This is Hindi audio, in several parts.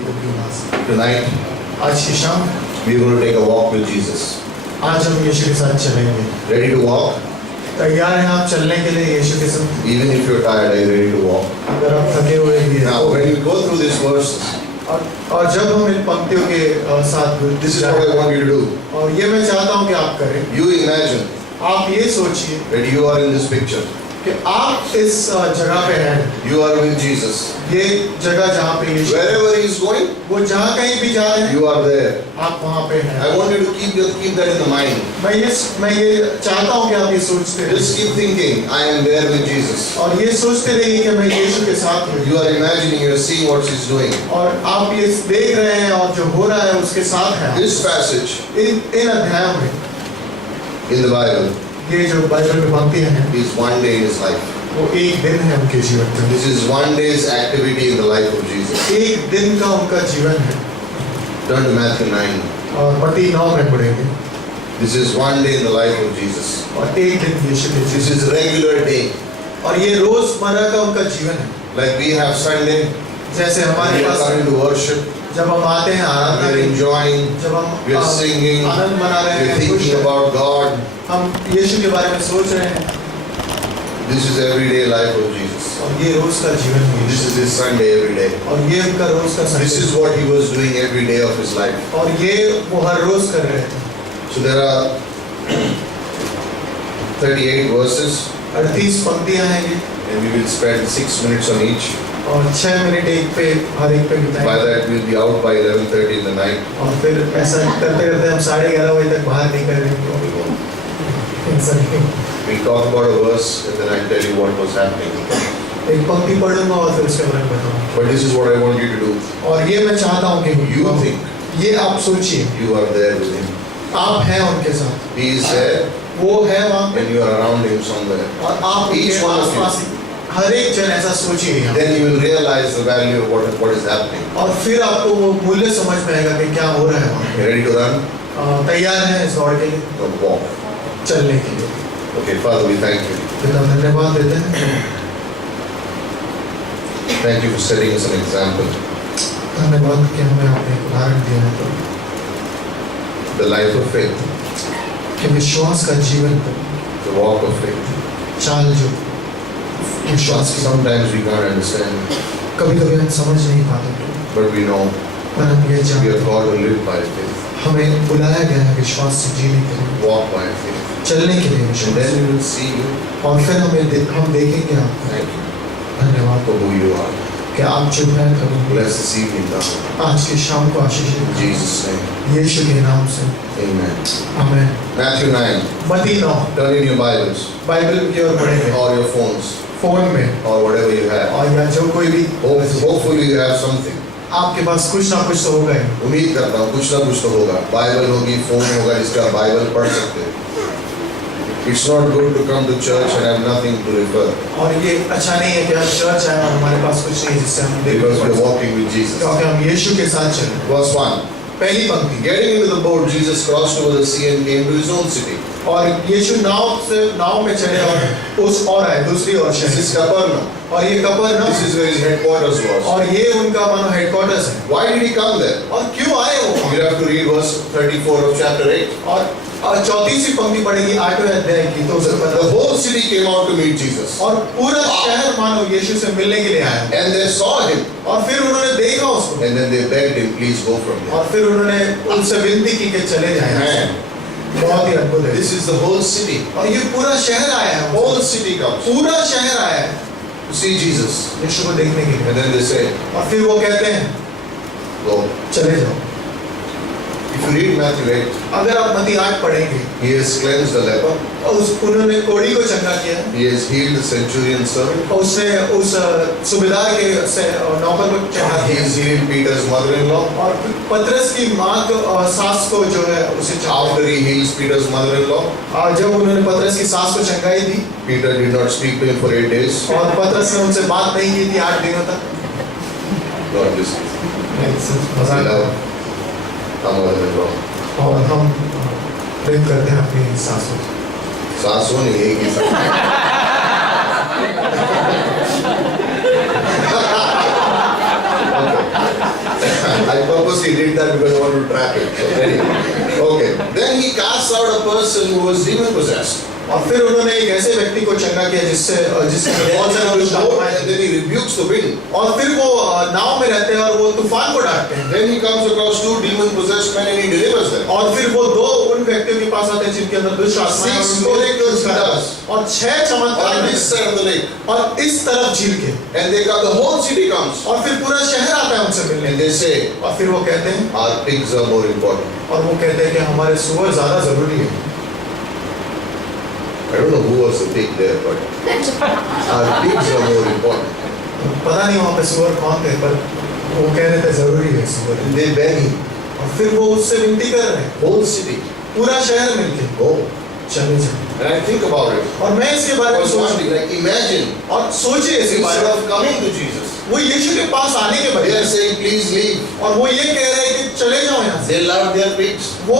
Tonight, आज की शाम we are going to take a walk with Jesus. आज हम यीशु के साथ चलेंगे। Ready to walk? तैयार हैं आप चलने के लिए यीशु के साथ? Even if you're tired, are you ready to walk? अगर आप थके हुए भी हैं Now, when you go through these verses, और जब हम इन पंक्तियों के साथ this is what I want you to do. और ये मैं चाहता हूँ कि आप करें। You imagine आप ये सोचिए that you are in this picture. कि आप इस जगह पे हैं। You are with Jesus. ये जगह जहाँ पे यीशु Wherever he is going, वो जहाँ कहीं भी जा रहे हैं you are there. आप वहाँ पे हैं। I want you to keep that in the mind. मैं ये चाहता हूँ कि आप ये सोचते रहिए। Just keep thinking, I am there with Jesus. और ये सोचते रहिए कि मैं यीशु के साथ हूँ। You are imagining, you are seeing what he's doing. और आप ये देख रहे हैं और जो हो रहा है उसके साथ है। This passage इन अध्यायों में in the Bible ये जो बाइबल में पंक्तियां हैं is one day in his life. वो एक दिन है उनके जीवन में। This is one day's activity in the life of Jesus. एक दिन का उनका जीवन है। Turn to Matthew 9. और मत्ती 9 में पढ़ेंगे। This is one day in the life of Jesus. और एक दिन यीशु के This जीवन is regular day. और ये रोजमर्रा का उनका जीवन है। Like we have Sunday, जैसे we हमारे are pass coming to worship, जब हम आते हैं we आराधना are के लिए, enjoying, जब हम we are singing, आनंद मना रहे we are हैं, खुश thinking हैं, about God. हम यीशु के बारे में सोच रहे हैं This is everyday life of Jesus. और ये रोज का जीवन है This Yeshu. is his Sunday every day. और ये उनका रोज का This is संदेश what he was doing every day of his life. और ये वो हर रोज कर रहे थे। So there are 38 verses 38 पंक्तियां हैं ये and we will spend 6 minutes on each. और 6 मिनट एक पे हर एक पे By बिताएंगे that we'll be out by 11:30 in the night. और फिर ऐसा करते करते हम 11:30 बजे तक बाहर निकलेंगे। ऐसा नहीं। We'll talk about a verse and then I'll tell you what was happening. एक पंक्ति पढ़ूंगा और फिर उसके बारे में बताऊंगा। But this is what I want you to do. और ये मैं चाहता हूँ कि You think ये आप सोचिए you are there with him. आप हैं उनके साथ, He is there वो है वहाँ पे and you are around him somewhere. और आप Each उनके one of you. आसपास हर एक जन ऐसा सोचिए Then you will realize the value of what is happening. और फिर आपको वो मूल्य समझ में आएगा कि क्या हो रहा है वहाँ You ready to run? पे। तैयार हैं इस दौड़ के लिए, Or walk. चलने के लिए। Okay, Father, we thank you. पिता धन्यवाद देते हैं, Thank you for setting us an example. धन्यवाद कि हमें आपने एक उदाहरण दिया है तो The life of faith, कि विश्वास का जीवन, the walk of faith. चाल जो विश्वास की, Sometimes we can't understand, कभी कभी हम समझ नहीं पाते but we know पर हम ये we जानते are हैं called to live by faith, हमें बुलाया गया है विश्वास से जीने के लिए, walk by faith. चलने के लिए And विश्वास। then we will see you. और फिर हम देखेंगे आपको। Thank you धन्यवाद for who you are. कि आप जो है कभी Bless this evening now. आज की शाम को आशीष In दें। Jesus' name. यीशु के नाम से Amen. आमीन। Matthew 9. मत्ती 9 Turn in your Bibles Bible की ओर पढ़ेंगे, or your phones फोन में or whatever you have. और या जो कोई भी Hopefully you have something. आपके पास कुछ ना कुछ तो होगा ही। उम्मीद करता हूँ कुछ ना कुछ तो होगा। बाइबल होगी, फोन होगा जिसका आप बाइबल पढ़ सकते हैं। It's not good to come to church and have nothing to refer और ये अच्छा नहीं है कि हम चर्च आए और हमारे पास कुछ नहीं जिससे हम देख because we're पाए, walking with Jesus. क्योंकि हम यीशु के साथ चले। Verse 1. पहली पंक्ति, Getting into the boat, Jesus crossed over the sea and came to his own city. और यीशु नाव में चले और उस और आए दूसरी ओर This शहर, is Capernaum. और ये कफरनहूम, This is where his headquarters was. और ये उनका मानो हेडक्वार्टर्स है। Why did he come there? और क्यों आए वो? You have to read verse 34 of chapter 8. और 34वीं पंक्ति पढ़ेगी 8वें अध्याय की, तो उसे पता The whole city came out to meet Jesus. और पूरा शहर मानो यीशु से मिलने के लिए आया And they saw him. और फिर उन्होंने देखा उसको And then they begged him, please go from here. और फिर उन्होंने उनसे विनती की कि चले जाएं। Man, बहुत ही अद्भुत है। this is the whole city. और ये पूरा शहर आया है, Whole city comes पूरा शहर आया है to see Jesus. यीशु को देखने के लिए। And then they say, और फिर वो कहते हैं go. चले जाओ। If you read Matthew 8, अगर आप मत्ती 8 पढ़ेंगे, he has cleansed the leper. और उन्होंने कोढ़ी को चंगा किया, He has healed the centurion's servant. और उसने उस सूबेदार के नौकर को चंगा He किया, has healed Peter's mother-in-law. और पतरस की माँ को सास को जो है उसे चंगा। After he heals Peter's mother-in-law, और जब उन्होंने पतरस की सास को चंगाई दी Peter did not speak to him for 8 days. और पतरस ने उनसे बात नहीं की थी 8 दिनों तक। God bless you. मजाक। Love our mother-in-law. और हम प्रेम करते हैं अपनी सासों को। सासों ने एक ही सास। Okay. I purposely did that because I wanted to trap him. So anyway, okay. Then he casts out a person who was demon possessed. और फिर उन्होंने एक ऐसे व्यक्ति को चंगा किया जिससे बहुत सारे दुष्ट आत्माएं And then he rebukes the wind. और फिर वो नाव में रहते हैं और वो तूफान को डांटते हैं Then he comes across 2 demon possessed men and he delivers them. और फिर वो 2 उन व्यक्तियों के पास आते हैं जिनके अंदर दुष्ट आत्माएं हैं 6 miracles he does. और 6 चमत्कार On this side of the lake. और इस तरफ झील के And they come, the whole city comes. और फिर पूरा शहर आता है उनसे मिलने And they say, और फिर वो कहते हैं our pigs are more important. और वो कहते हैं कि हमारे सुअर ज्यादा जरूरी है I don't know who was the pig there, but our pigs are more important. पता नहीं वहाँ पे सुअर कौन थे पर वो कह रहे थे जरूरी है सुअर And they beg him, और फिर वो उससे विनती कर रहे हैं whole city, पूरा शहर मिलके go. चले जाओ And I think about it. और मैं इसके बारे I में was सोच wondering, like, imagine, और सोचिए इसके बारे instead में of coming to Jesus, वो यीशु के पास आने के they बजाय are saying, please leave. और वो ये कह रहे हैं कि चले जाओ यहाँ से They love their pigs. वो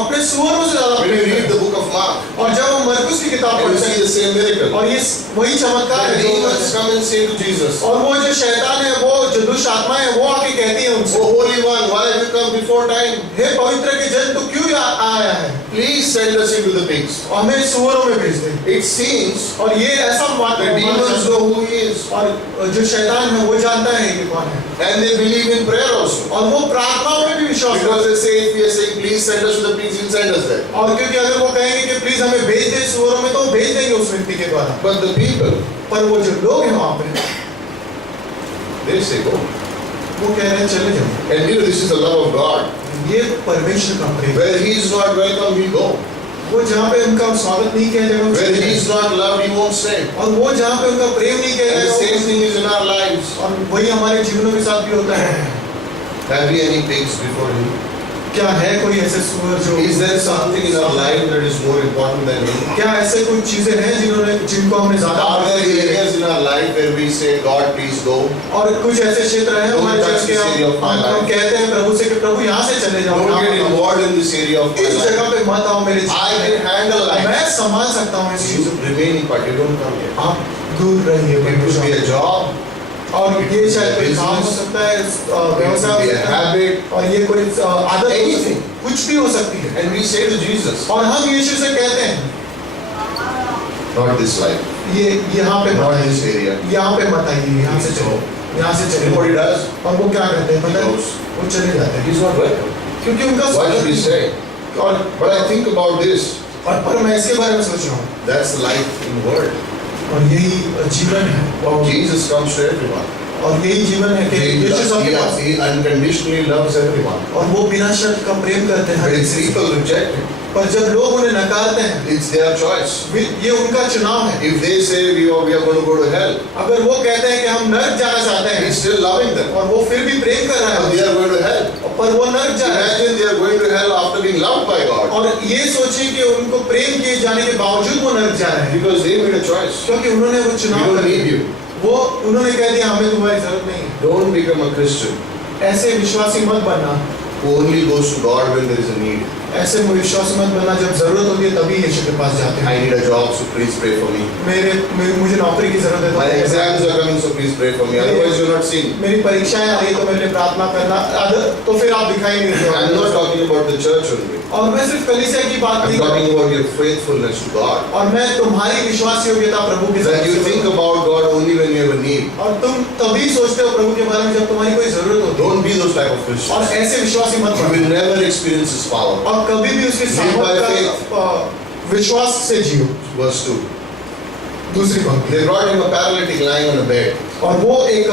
अपने सुअरों से ज्यादा When you प्रेम read करते the book of Mark, हैं। और जब हम मरकुस की किताब and you पढ़ते see हैं the same miracle, और ये वही चमत्कार the है जो demons come and say to Jesus, और वो जो शैतान है वो जो दुष्ट आत्मा है वो आके कहती है उनसे Oh Holy One, why have you come before time? हे पवित्र के जन तू क्यों आया है Please send us into the pigs. और हमें सुअरों में भेज दे It seems और ये ऐसा the demons know who he is. और जो शैतान है वो जानता है कि कौन है And they believe in prayer also. और वो प्रार्थनाओं में भी विश्वास करता Because they say, if we are saying, please send us to the pigs, he'll send us there. है और क्योंकि अगर वो कहेंगे कि प्लीज हमें भेज दे सुअरों में तो वो भेज देंगे उस विनती के द्वारा But the people, पर वो जो लोग हैं वहाँ पे they say, go. वो कह रहे हैं चले जाओ And you know, this is the love of God. ये परमेश्वर का प्रेम Where he is not welcome, we go. वो जहाँ पे उनका स्वागत नहीं किया जाएगा वो Where चले he is जाएंगे। not loved, he won't stay. और वो जहाँ पे उनका प्रेम नहीं किया And the जाएगा same वो- thing is in our lives. और वही हमारे जीवनों के साथ भी होता है Have we any pigs before him? क्या है कोई ऐसे सुअर जो Is there something in our life that is more important than him? क्या ऐसे कुछ चीजें हैं जिनको हमने ज्यादा Are there महत्व दिया है? areas in our life where we say, God, please go? और कुछ ऐसे क्षेत्र हैं Don't हमारे touch चर्च के this area of my हम life. कहते हैं प्रभु से कि प्रभु यहाँ से चले जाओ Don't यहाँ get मत आओ। involved in this area of my इस life. जगह पे मत आओ मेरे I जीवन can handle में। life. मैं संभाल सकता हूँ इस चीज You remain in part, you don't come here. आप दूर रहिए It could be a job, और it ये could be शायद a कोई काम हो business, सकता है it व्यवसाय could हो be a सकता है habit, और ये कोई आदत हो Anything. सकती है, कुछ भी हो सकती है and we say to Jesus, और हम यीशु से कहते हैं not this life, ये यहाँ पे not मत this आइए area. यहाँ पे मत आइए यहाँ से चलो यहाँ से You know what he चलो does? और वो क्या करते हैं पता है Goes. वो चले जाते हैं He's not welcome. क्योंकि उनका Why should we स्वागत say? नहीं। और But I think about this. पर मैं इसके बारे में सोच रहा हूँ That's life in the world. और यही जीवन है और Jesus comes to everyone. और यही जीवन है कि यीशु सबके पास He unconditionally loves everyone. और वो बिना शर्त का प्रेम करते But हैं if people reject him, पर जब लोग उन्हें नकारते हैं it's their choice. ये उनका चुनाव है If they say we are going to go to hell, अगर वो कहते हैं कि हम नरक जाना चाहते हैं he's still loving them. और वो फिर भी प्रेम कर रहा But they है are going to hell. पर वो नरक जा रहा है Imagine they are going to hell after being loved by God. और ये सोचिए कि उनको प्रेम किए जाने के बावजूद वो नरक जा रहे हैं Because they made a choice. क्योंकि उन्होंने वो We चुनाव don't कर need लिया you. वो उन्होंने कह दिया हमें तुम्हारी जरूरत नहीं Don't become a Christian ऐसे विश्वासी मत बनना who only goes to God when there is a need. ऐसे विश्वासी मत बनना जब जरूरत होती है तभी यीशु के पास जाते हैं I need a job, so please pray for me. मुझे नौकरी की जरूरत है My तो exams are coming, so please pray for me. Otherwise, you're not seeing. मेरी परीक्षाएं आ रही है तो मेरे लिए प्रार्थना करना तो फिर आप दिखाई नहीं I'm देते not talking about the church only. और मैं सिर्फ कलीसिया की बात I'm नहीं कर talking about your faithfulness to God. और मैं तुम्हारी विश्वास योग्यता प्रभु के That you साथ think about God only when you have a need. और तुम तभी सोचते हो प्रभु के बारे में जब तुम्हारी कोई जरूरत होती Don't be those type of है Christians. और ऐसे विश्वासी मत You बनो will never experience His power. और कभी भी उसके Live by सामर्थ का विश्वास से जियो Verse 2. दूसरी पंक्ति They brought him a paralytic lying on a bed. और वो एक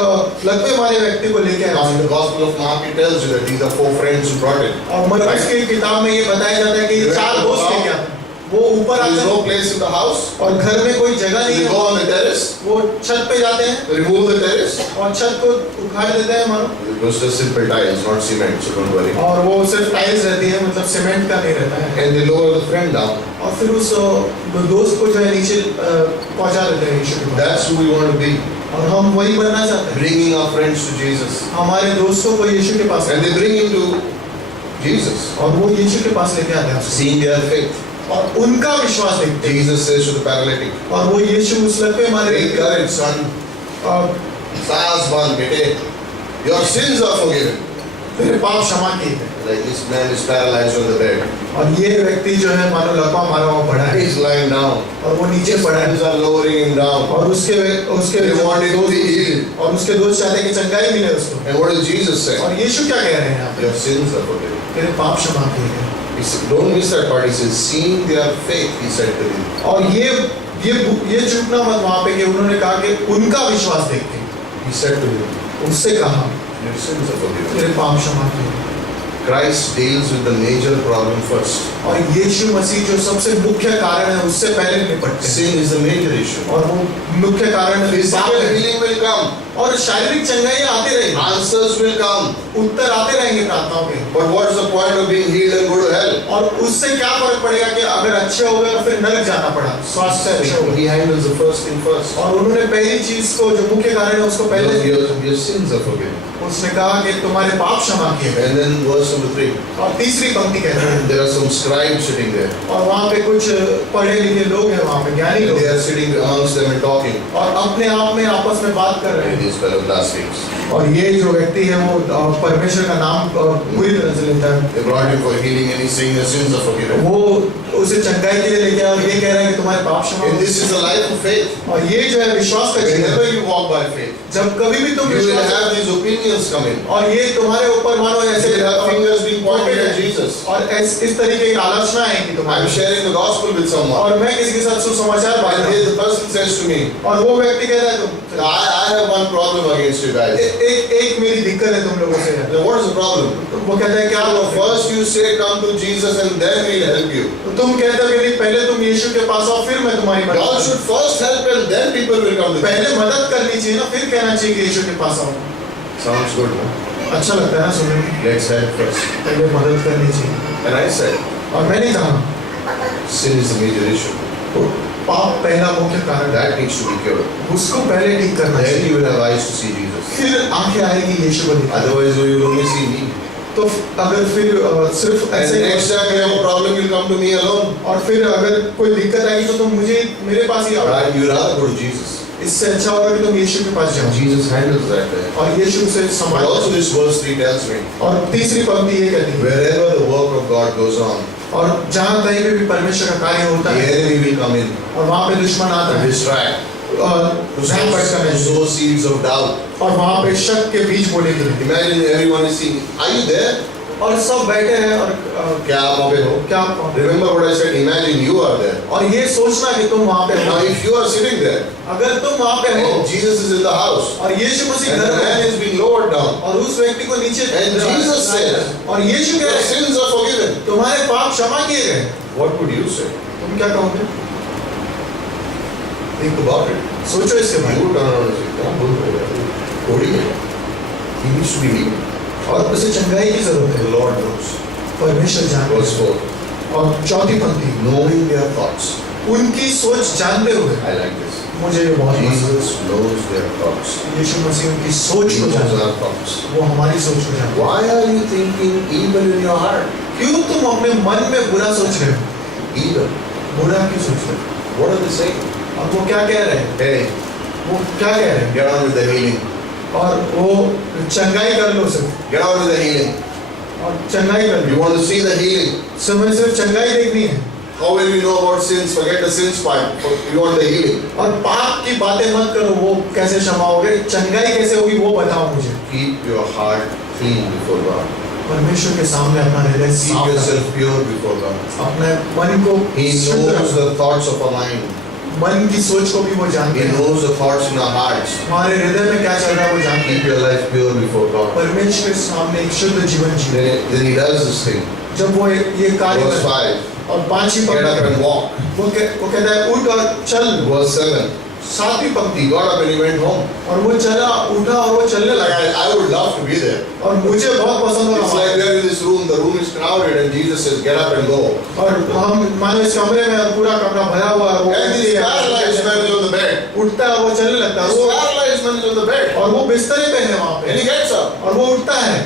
लकवे मारे व्यक्ति को लेके Now in आए the Gospel of Mark, it tells you that these are 4 friends who brought him. और मरकुस की किताब में ये बताया जाता है कि ये 4 दोस्त थे क्या वो ऊपर There आते is हैं no place in the house. और घर में कोई जगह नहीं They है go on the terrace, वो छत पे जाते हैं remove the terrace. और छत को उखाड़ देते हैं मानो It was just simple tiles, not cement, so don't worry. और वो सिर्फ टाइल्स रहती है मतलब सीमेंट का नहीं रहता है And they lower the friend down. और फिर उस दोस्त को जो है नीचे पहुंचा देते हैं यीशु के पास That's who we want to be. और हम वही बनना चाहते हैं Bringing our friends to Jesus. हमारे दोस्तों को यीशु के पास And they bring him to Jesus. और वो यीशु के पास लेके आते हैं Seeing their faith. और उनका विश्वास देखते हैं Jesus says to the paralytic, और वो यीशु उस लकवे मारे take courage, son. और Saas ban, bete. Your sins are forgiven. तेरे पाप क्षमा किए गए। Like this man is paralyzed on the bed. और ये व्यक्ति जो है मानो लकवा मारा हुआ पड़ा है He is lying down. और वो नीचे His पड़ा है friends are lowering him down. और उसके They want him to be healed. और उसके दोस्त चाहते हैं कि चंगाई मिले उसको। And what does Jesus say? और यीशु क्या कह रहे हैं यहाँ पे? Your sins are forgiven. तेरे पाप क्षमा किए गए। He said, don't miss that part. He says, seeing their faith, he said to them. और ये चूकना मत वहाँ पे कि उन्होंने कहा कि उनका विश्वास देख के He said to them, उससे कहा your sins are forgiven. तेरे पाप क्षमा किए गए। Christ deals with the major problem first. और यीशु मसीह जो सबसे मुख्य कारण है उससे पहले निपटते हैं Sin is the major issue. और वो मुख्य कारण पाप Physical है। healing will come. और शारीरिक चंगाई आते रहेगी, Answers will come. उत्तर आते रहेंगे प्रार्थनाओं के। But what is the point of being healed and go to hell? और उससे क्या फर्क पड़ेगा कि अगर अच्छे हो गए और फिर नरक जाना पड़ा, स्वास्थ्य अच्छा हो He गया। handles the first thing first. और उन्होंने पहली चीज को जो मुख्य कारण है उसको पहले Your sins are forgiven. उसने कहा कि तुम्हारे पाप क्षमा किए गए। And then verse number 3. और तीसरी पंक्ति कहते हैं There are some scribes sitting there. और वहाँ पे कुछ पढ़े लिखे लोग हैं, वहाँ पे ज्ञानी लोग They are sitting amongst them and talking. और अपने आप में आपस में बात कर रहे And हैं। this fellow blasphemes. और ये जो व्यक्ति है वो परमेश्वर का नाम पूरी तरह से लेता है। They brought him for healing and he's saying your sins are forgiven. वो उसे चंगाई के लिए लेके आया और ये कह रहा है कि तुम्हारे पाप क्षमा And हो। this is the life of faith. और ये जो है विश्वास का जीवन Whenever है। you walk by faith, जब कभी भी तुम you will विश्वास have these opinions come in. और ये तुम्हारे ऊपर मानो ऐसे You will have fingers being pointed at Jesus. और इस तरीके की आलोचना आएगी I'm तुम्हारे। sharing the gospel with someone. और मैं किसी के साथ सुसमाचार बांट And रहा here हूँ the person says to me, और वो व्यक्ति कह रहा है I have one problem against you guys. एक मेरी दिक्कत है तुम लोगों से। Now, what is the problem? वो कहता है क्या? First you say come to Jesus and then we'll help you. तुम कहते हो कि नहीं, पहले तुम यीशु के पास आओ फिर मैं तुम्हारी मदद God करूँ। should first help and then people will come to Jesus. पहले मदद करनी चाहिए ना, फिर कहना चाहिए कि यीशु के पास आओ। Sounds good, no? अच्छा लगता है ना सुनने में? Let's help first. पहले मदद करनी चाहिए। And I said, और मैंने कहा sin is the major issue. तो पाप पहला मुख्य कारण है, That needs to be cured. उसको पहले ठीक करना Then चाहिए, you will have eyes to see Jesus. फिर आंखें आएगी यीशु को देखने। Otherwise you will only see me. तो अगर फिर सिर्फ And ऐसे next time you have a problem, you'll come to me alone. और फिर अगर कोई दिक्कत आएगी तो तुम मेरे पास ही आओ। Right? You'd rather go to Jesus. इससे अच्छा होगा कि तुम यीशु के पास जाओ Jesus handles that there. और यीशु से But संभाल। also this verse 3 tells me, और तीसरी पंक्ति ये कहती है wherever the work of God goes on, और जहाँ कहीं पे भी परमेश्वर का कार्य होता the है enemy will come in और वहाँ पे दुश्मन आता and है distract, और to ध्यान भटकाने sow, से sow seeds of doubt. और वहाँ पे शक के बीज बोले थे Imagine everyone is saying, are you there? और सब बैठे हैं और क्या आप वहाँ पे हो? क्या आप Remember what I said, imagine you are there. और ये सोचना कि तुम वहाँ पे Now हो, if you are sitting there अगर तुम वहाँ पे हो and Jesus is in the house और यीशु मसीह and the घर में man है is being lowered down, और उस व्यक्ति को नीचे And Jesus says, और यीशु कह your रहे हैं sins are forgiven. तुम्हारे पाप क्षमा किए गए। What would you say? तुम क्या कहोगे? Think about it. सोचो इसके बारे You में। would turn around and say, क्या बोल रहे हो? थोड़ी है. He needs to be healed. और उसे चंगाई की जरूरत है, The Lord knows. परमेश्वर जानते Verse हैं। 4. और चौथी पंक्ति Knowing their thoughts. उनकी सोच जानते हुए, I like this. मुझे ये बहुत पसंद Jesus knows their thoughts. है। यीशु मसीह उनकी सोच He को knows जानता है, our thoughts. वो हमारी सोच को जानता Why are you thinking evil in your heart? है। क्यों तुम अपने मन में बुरा सोच रहे हो? Evil. बुरा क्यों सोच रहे हो? What are they saying? और वो क्या कह रहे हैं? Hey, वो क्या कह रहे हैं? get on with the healing. और वो चंगाई कर लो सिर्फ, Get on with the healing. और चंगाई कर You low. want to see the healing. समय सिर्फ चंगाई देखनी है How will you know about sins? Forget the sins part. You want the healing. और पाप की बातें मत करो, वो कैसे क्षमा होगे, चंगाई कैसे होगी वो बताओ मुझे। Keep your heart clean before God. परमेश्वर के सामने अपना हृदय Keep साफ रखो, yourself pure before God. अपने मन को He शुद्ध knows रखो। the thoughts of our mind. मन की सोच को भी वो जानते He हैं, knows the thoughts in our hearts. हमारे हृदय में क्या चल रहा है वो जानते Keep हैं। your life pure before God. परमेश्वर के सामने एक शुद्ध जीवन जिए। Then he does this thing. जब वो ये कार्य Verse करता है 5. और पांचवी Get up पंक्ति and walk. वो कहता है उठ और चल। Verse 7. सातवीं पंक्ति He got up and he went home. और वो चला, उठा और वो चलने Like लगा। I would love to be there. और मुझे बहुत पसंद It's like होगा we're in this room. The room is crowded, and Jesus says, "Get up and go." और हम मानो इस कमरे में पूरा कमरा भरा हुआ है, वो And this paralyzed man is on the bed. उठता है और वो चलने लगता है, This वो paralyzed man is on the bed. और वो बिस्तरे पे है वहाँ And he पे gets up. और वो उठता है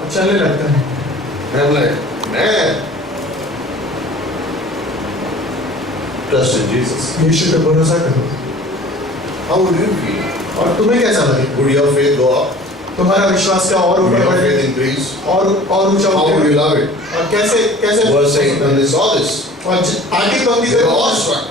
और चलने लगता है। And I'm like, man, trust in Jesus. यीशु पे भरोसा करो। How would you feel? और तुम्हें कैसा लगे? Would your faith go up? तुम्हारा विश्वास क्या और Will ऊपर your बढ़े faith increase? और ऊंचा How would उठे you love it? और कैसे कैसे Verse 8, when they saw this, और आगे पंक्ति they से were awestruck,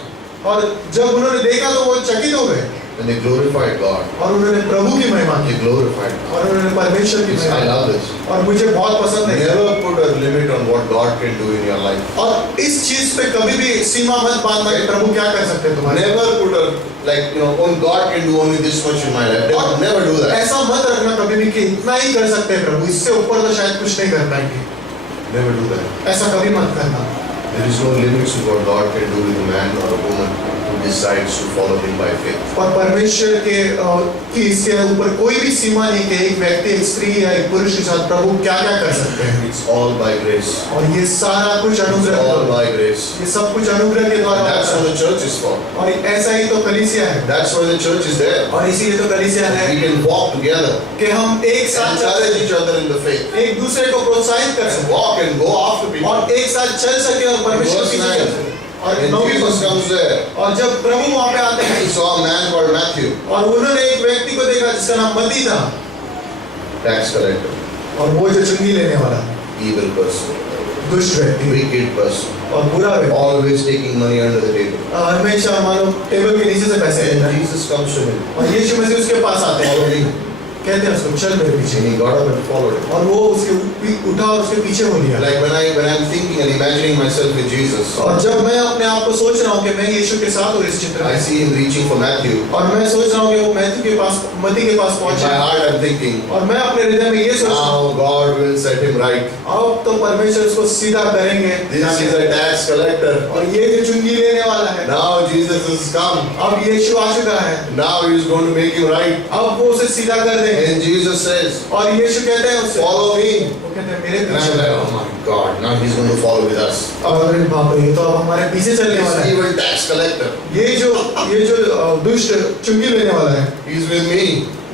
और जब उन्होंने देखा तो वो चकित हो गए and they glorified God. और उन्होंने प्रभु की महिमा की They glorified God. और उन्होंने परमेश्वर की I महिमा love this. की और मुझे बहुत पसंद है Never put a limit on what God can do in your life. और इस चीज पे कभी भी सीमा मत बांधना कि प्रभु क्या कर सकते हैं तुम्हारे Never put a, like, you know, only God can do only this much in my life. Never do that. ऐसा मत रखना कभी भी कि इतना ही कर सकते हैं प्रभु इससे ऊपर तो शायद कुछ नहीं कर पाएंगे Never do that. ऐसा कभी मत करना There is no limits to what God can do with a man or a woman who decides to follow Him by faith. और परमेश्वर के कि इसके ऊपर कोई भी सीमा नहीं कि एक व्यक्ति एक स्त्री या एक पुरुष के साथ प्रभु क्या क्या कर सकते हैं It's all by grace. और ये सारा कुछ It's अनुग्रह all by grace. ये सब कुछ अनुग्रह के द्वारा And that's होता what है। the church is for. और ऐसा ही तो कलीसिया है That's why the church is there. और इसीलिए तो कलीसिया है We can walk together कि हम एक साथ and चल encourage सकें, each other in the faith. एक दूसरे को प्रोत्साहित कर And सकें walk and go after people. और एक साथ चल सके और परमेश्वर Verse की nine. चल सके और When नौवीं Jesus पद comes there, और जब प्रभु वहाँ पे आते हैं he saw a man called Matthew, और उन्होंने एक व्यक्ति को देखा जिसका नाम मत्ती था tax collector, और वो जो चुंगी लेने वाला evil person, दुष्ट व्यक्ति wicked person, और बुरा व्यक्ति always taking money under the table. हमेशा मानो टेबल के नीचे से पैसे लेता And है Jesus comes to him, और यीशु मसीह उसके पास आते follow हैं me. कहते हैं उसको चल मेरे पीछे And he got up and followed him. और वो उसके उठा और उसके पीछे हो लिया Like when I'm thinking and imagining myself with Jesus, और जब मैं अपने आप को सोच रहा हूँ कि मैं यीशु के साथ हूँ इस चित्र I में see him reaching for Matthew. और मैं सोच रहा हूँ कि वो मैथ्यू के पास मत्ती के पास In पहुंचे my heart I'm thinking, और मैं अपने हृदय में ये सोच रहा हूँ now God will set him right. अब तो परमेश्वर उसको सीधा करेंगे This is a tax collector. और ये जो चुंगी लेने वाला है Now Jesus has come. अब यीशु आ चुका है Now he is going to make him right. अब वो उसे सीधा कर देंगे And Jesus says, और यीशु कहते हैं उससे follow me. वो कहते हैं मेरे And पीछे I'm like, oh my God, now he's going to follow with us. और अरे बाप रे ये तो अब हमारे पीछे चलने वाला This है evil tax collector, ये जो दुष्ट चुंगी लेने वाला है he's with me.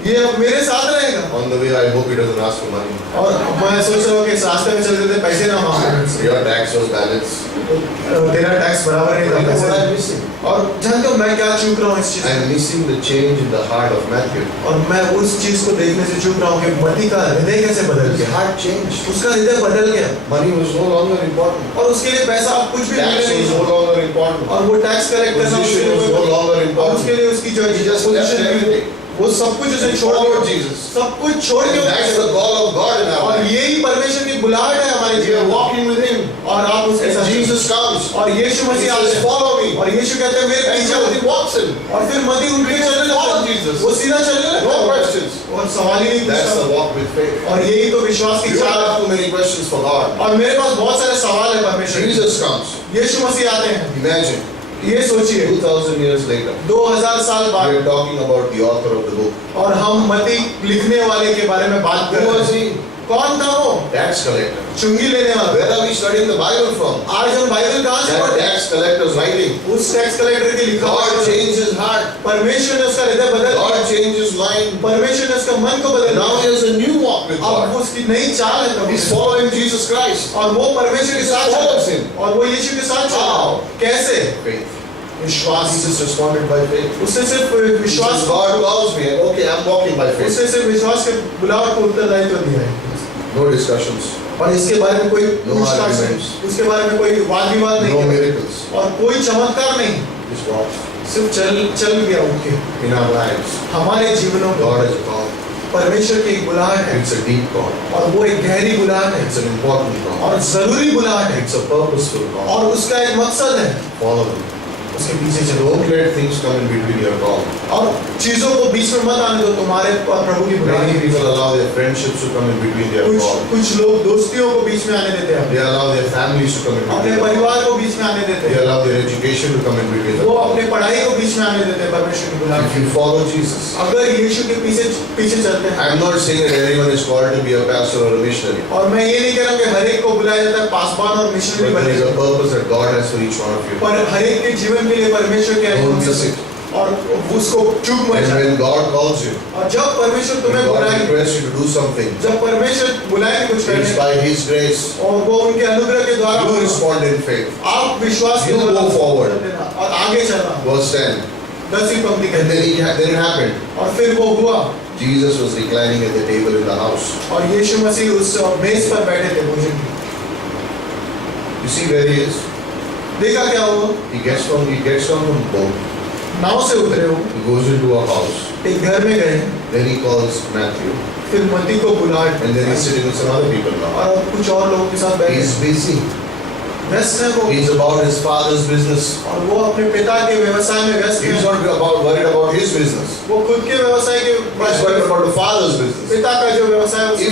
ये अब मेरे साथ रहेगा On the way, I hope he doesn't ask for money. और मैं सोच रहा हूँ कि इस रास्ते में चलते थे पैसे ना मांगे Your tax was balanced. तेरा टैक्स बराबर नहीं You know था what I'm पैसे missing? और जानते हो मैं क्या चूक रहा हूँ इस चीज I'm में missing the change in the heart of Matthew. और मैं उस चीज को देखने से चूक रहा हूँ कि मत्ती का हृदय कैसे बदल His गया heart changed. उसका हृदय बदल गया Money was no longer important. और उसके लिए पैसा अब कुछ भी Tax मिलने was नहीं no longer important. और वो टैक्स कलेक्ट करना उसके Position was no लिए longer और important. उसके लिए उसकी जो He just left position everything. वो सब कुछ उसे छोड़ Follow दिया Jesus. सब कुछ छोड़ And के that's the call of God in our और life. यही परमेश्वर की बुलाहट है हमारे We are जीवन में walking with Him. और आप उसके And साथ Jesus comes. और यीशु He मसीह आते says, हैं follow me. और यीशु कहते हैं मेरे And पीछे so आओ। he walks in. और फिर मती उठ के चलने Follow लगता है Jesus. वो सीधा चलने No लगता है questions. और सवाल ही नहीं That's the पूछता walk with faith. और यही तो विश्वास की You चाल don't है have too many questions for God. और मेरे पास बहुत सारे सवाल है परमेश्वर के। Jesus comes. यीशु मसीह आते हैं Imagine, ये सोचिए 2000 years later, 2000 साल we बाद are talking about the author of the book. और हम मती लिखने वाले के बारे में बात कर Who रहे was हैं he? कौन था वो Tax collector. चुंगी लेने वाला Where are we studying the Bible from? आज हम बाइबल कहाँ से That पढ़ते हैं tax collector's writing. उस टैक्स कलेक्टर के लिखा हुआ God है। changed his heart. परमेश्वर ने उसका हृदय बदल दिया God changed his mind. परमेश्वर ने उसका मन को बदल Now दिया he has a new walk with अब God. वो उसकी नई चाल है प्रभु He's से। following Jesus Christ. और वो परमेश्वर के साथ चल follows रहा है। him. और वो यीशु के साथ चल रहा है। How? कैसे Faith. विश्वास Jesus responded by faith. उसने सिर्फ He विश्वास says, God calls me. Okay, I'm walking by faith. उसने सिर्फ विश्वास के बुलावट को उत्तरदायित्व दिया है No discussions. और इसके बारे में कोई No पूछताछ नहीं arguments. उसके बारे में कोई वाद विवाद नहीं No किया miracles. और कोई चमत्कार नहीं Just walk. सिर्फ चल गया उठ के In our lives, हमारे जीवनों में God has a call. परमेश्वर की एक बुलाहट है It's a deep call. और वो एक गहरी बुलाहट है It's an important call. और जरूरी बुलाहट है It's a purposeful call. और उसका एक मकसद है Follow him. उसके पीछे चलो Don't let things come in between your call. और चीजों को बीच में मत आने दो तुम्हारे और प्रभु की बुलाहट Many के बीच people में। allow their friendships to come in between their call. कुछ लोग दोस्तियों को बीच में आने देते हैं They allow their families to come in अपने between their call. परिवार को बीच में आने देते They हैं allow their education to come in between their वो call. अपने पढ़ाई को बीच में आने देते हैं परमेश्वर की बुलाहट If you follow Jesus, अगर यीशु के पीछे पीछे चलते हैं I'm not saying that everyone is called to be a pastor or a missionary, और मैं ये नहीं कह रहा हूँ कि हर एक को बुलाया जाता है पासवान और मिशनरी but there is बने a purpose that God has for each one of you. पर हर एक के जीवन के लिए परमेश्वर के Don't मकसद miss है। it. और उसको चूक मत And जाए when God calls you, और जब परमेश्वर when तुम्हें God बुलाए requests you to do something, जब परमेश्वर बुलाए कुछ it's करने by His grace. और वो उनके अनुग्रह के द्वारा You respond in faith. आप विश्वास You के द्वारा go forward. देना और आगे चलना Verse 10. 10वीं पंक्ति And कहते हैं then it happened. और फिर वो हुआ Jesus was reclining at the table in the house. और यीशु मसीह उस मेज पर बैठे थे भोजन की। You see where he is? देखा क्या हुआ? He gets down from the boat. नाव से उतरे हो, He goes into a house. एक घर में गए, Then he calls Matthew. फिर मत्ती को बुलाए And then he's sitting with some other people now. और कुछ और लोगों के साथ बैठे। He's busy. व्यस्त है वो, He's about his father's business. और वो अपने पिता के व्यवसाय में व्यस्त He's है। not worried about his business. वो खुद के व्यवसाय के He's worried about the father's business. पिता का जो व्यवसाय है उसमें-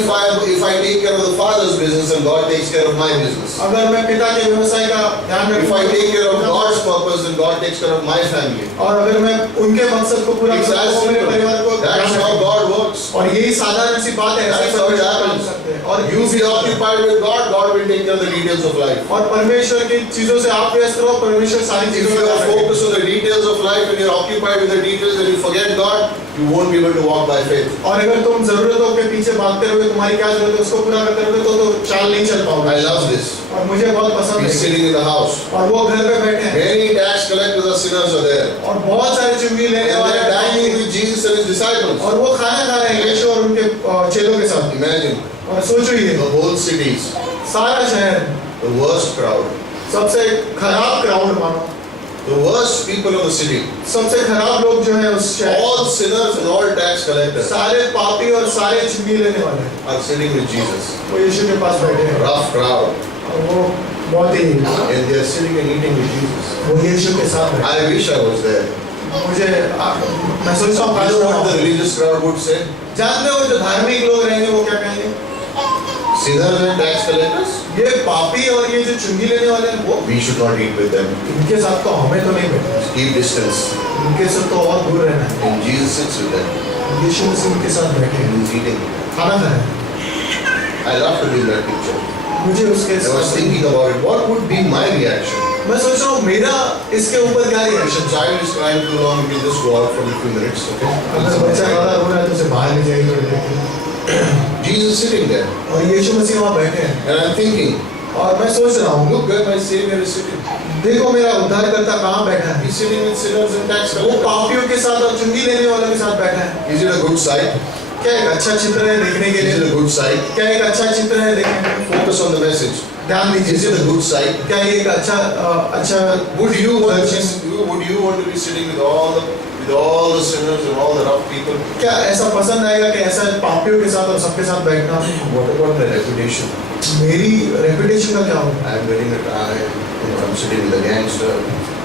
If I take care of the father's business and God takes care of my business. अगर मैं पिता के व्यवसाय का ध्यान If रखूं, I take care of God's purpose, then God takes care of my family. और अगर मैं उनके मकसद को पूरा It's करूं, as तो मेरे simple. परिवार को That's ध्यान how रखूं। God works. और यही साधारण सी बात है, ऐसे That's how it परमेश्वर काम happens. करते हैं। और You be occupied with God, God will take care of the details of life. और परमेश्वर की चीजों से आप व्यस्त रहो, परमेश्वर सारी If चीजों you का are ध्यान रखेगा। focused on the details of life and you're occupied with the details and you forget God, you won't be able to walk by faith. और अगर तुम जरूरतों के पीछे भागते रहोगे, तुम्हारी क्या जरूरत है उसको पूरा करते रहोगे, तो चाल नहीं चल पाओगे। I love this. और मुझे बहुत पसंद He's है। sitting in the house. और वो घर पे बैठे हैं Many tax collectors or sinners are there. और बहुत सारे चुंगी And लेने वाले they're dining with Jesus and his disciples. और वो खाना खा रहे हैं यीशु और उनके चेलों के साथ। Imagine और सोचो ये the whole cities, सारा शहर, the worst crowd, सबसे खराब क्राउड मानो, the worst people of the city, सबसे खराब लोग जो है उस शहर, all sinners and all tax collectors सारे पापी और सारे चुंगी लेने वाले are sitting with Jesus. वो यीशु के पास बैठे हैं Rough crowd. और वो बहुत ही And they're sitting and eating with Jesus. वो यीशु के साथ बैठे। I wish I was there. मुझे मैं सोचता हूँ You know what the religious crowd would say? जानते हो जो धार्मिक लोग रहेंगे वो क्या कहेंगे? Sinners and tax collectors? ये पापी और ये जो चुंगी लेने वाले हैं वो We should not eat with them. इनके साथ तो हमें तो नहीं बैठना, Keep distance. इनके से तो और दूर रहना है। And Jesus sits with them यीशु मसीह उनके साथ बैठे हैं, and he's eating. खाना खा रहे हैं। I love to be in that picture. मुझे उसके I was साथ thinking about it. What would be my reaction? मैं सोच रहा हूँ मेरा इसके ऊपर क्या If reaction? a child is crying too long, we can just go out for a few minutes, okay? अगर बच्चा ज़्यादा रो रहा है तो उसे बाहर ले जाइए थोड़ी देर के लिए। Jesus is sitting there. और यीशु मसीह वहाँ बैठे हैं And I'm thinking, और मैं सोच रहा हूँ look where my Savior is sitting. देखो मेरा उद्धारकर्ता कहाँ बैठा है। He's sitting with sinners and tax वो collectors. पापियों के साथ और चुंगी लेने वालों के साथ बैठा है। Is it a good sight? क्या एक अच्छा चित्र है देखने के Is it लिए? a good sight? क्या एक अच्छा चित्र है देखने के लिए? Focus on the message. ध्यान Is it दीजिए, a good sight? क्या ये एक अच्छा Would you want to be sitting with all the sinners and all the rough people? क्या ऐसा पसंद आएगा कि ऐसा पापियों के साथ और सबके साथ बैठना? What about my reputation? मेरी रेपुटेशन का क्या होगा? I'm wearing a tie. I'm sitting with a gangster.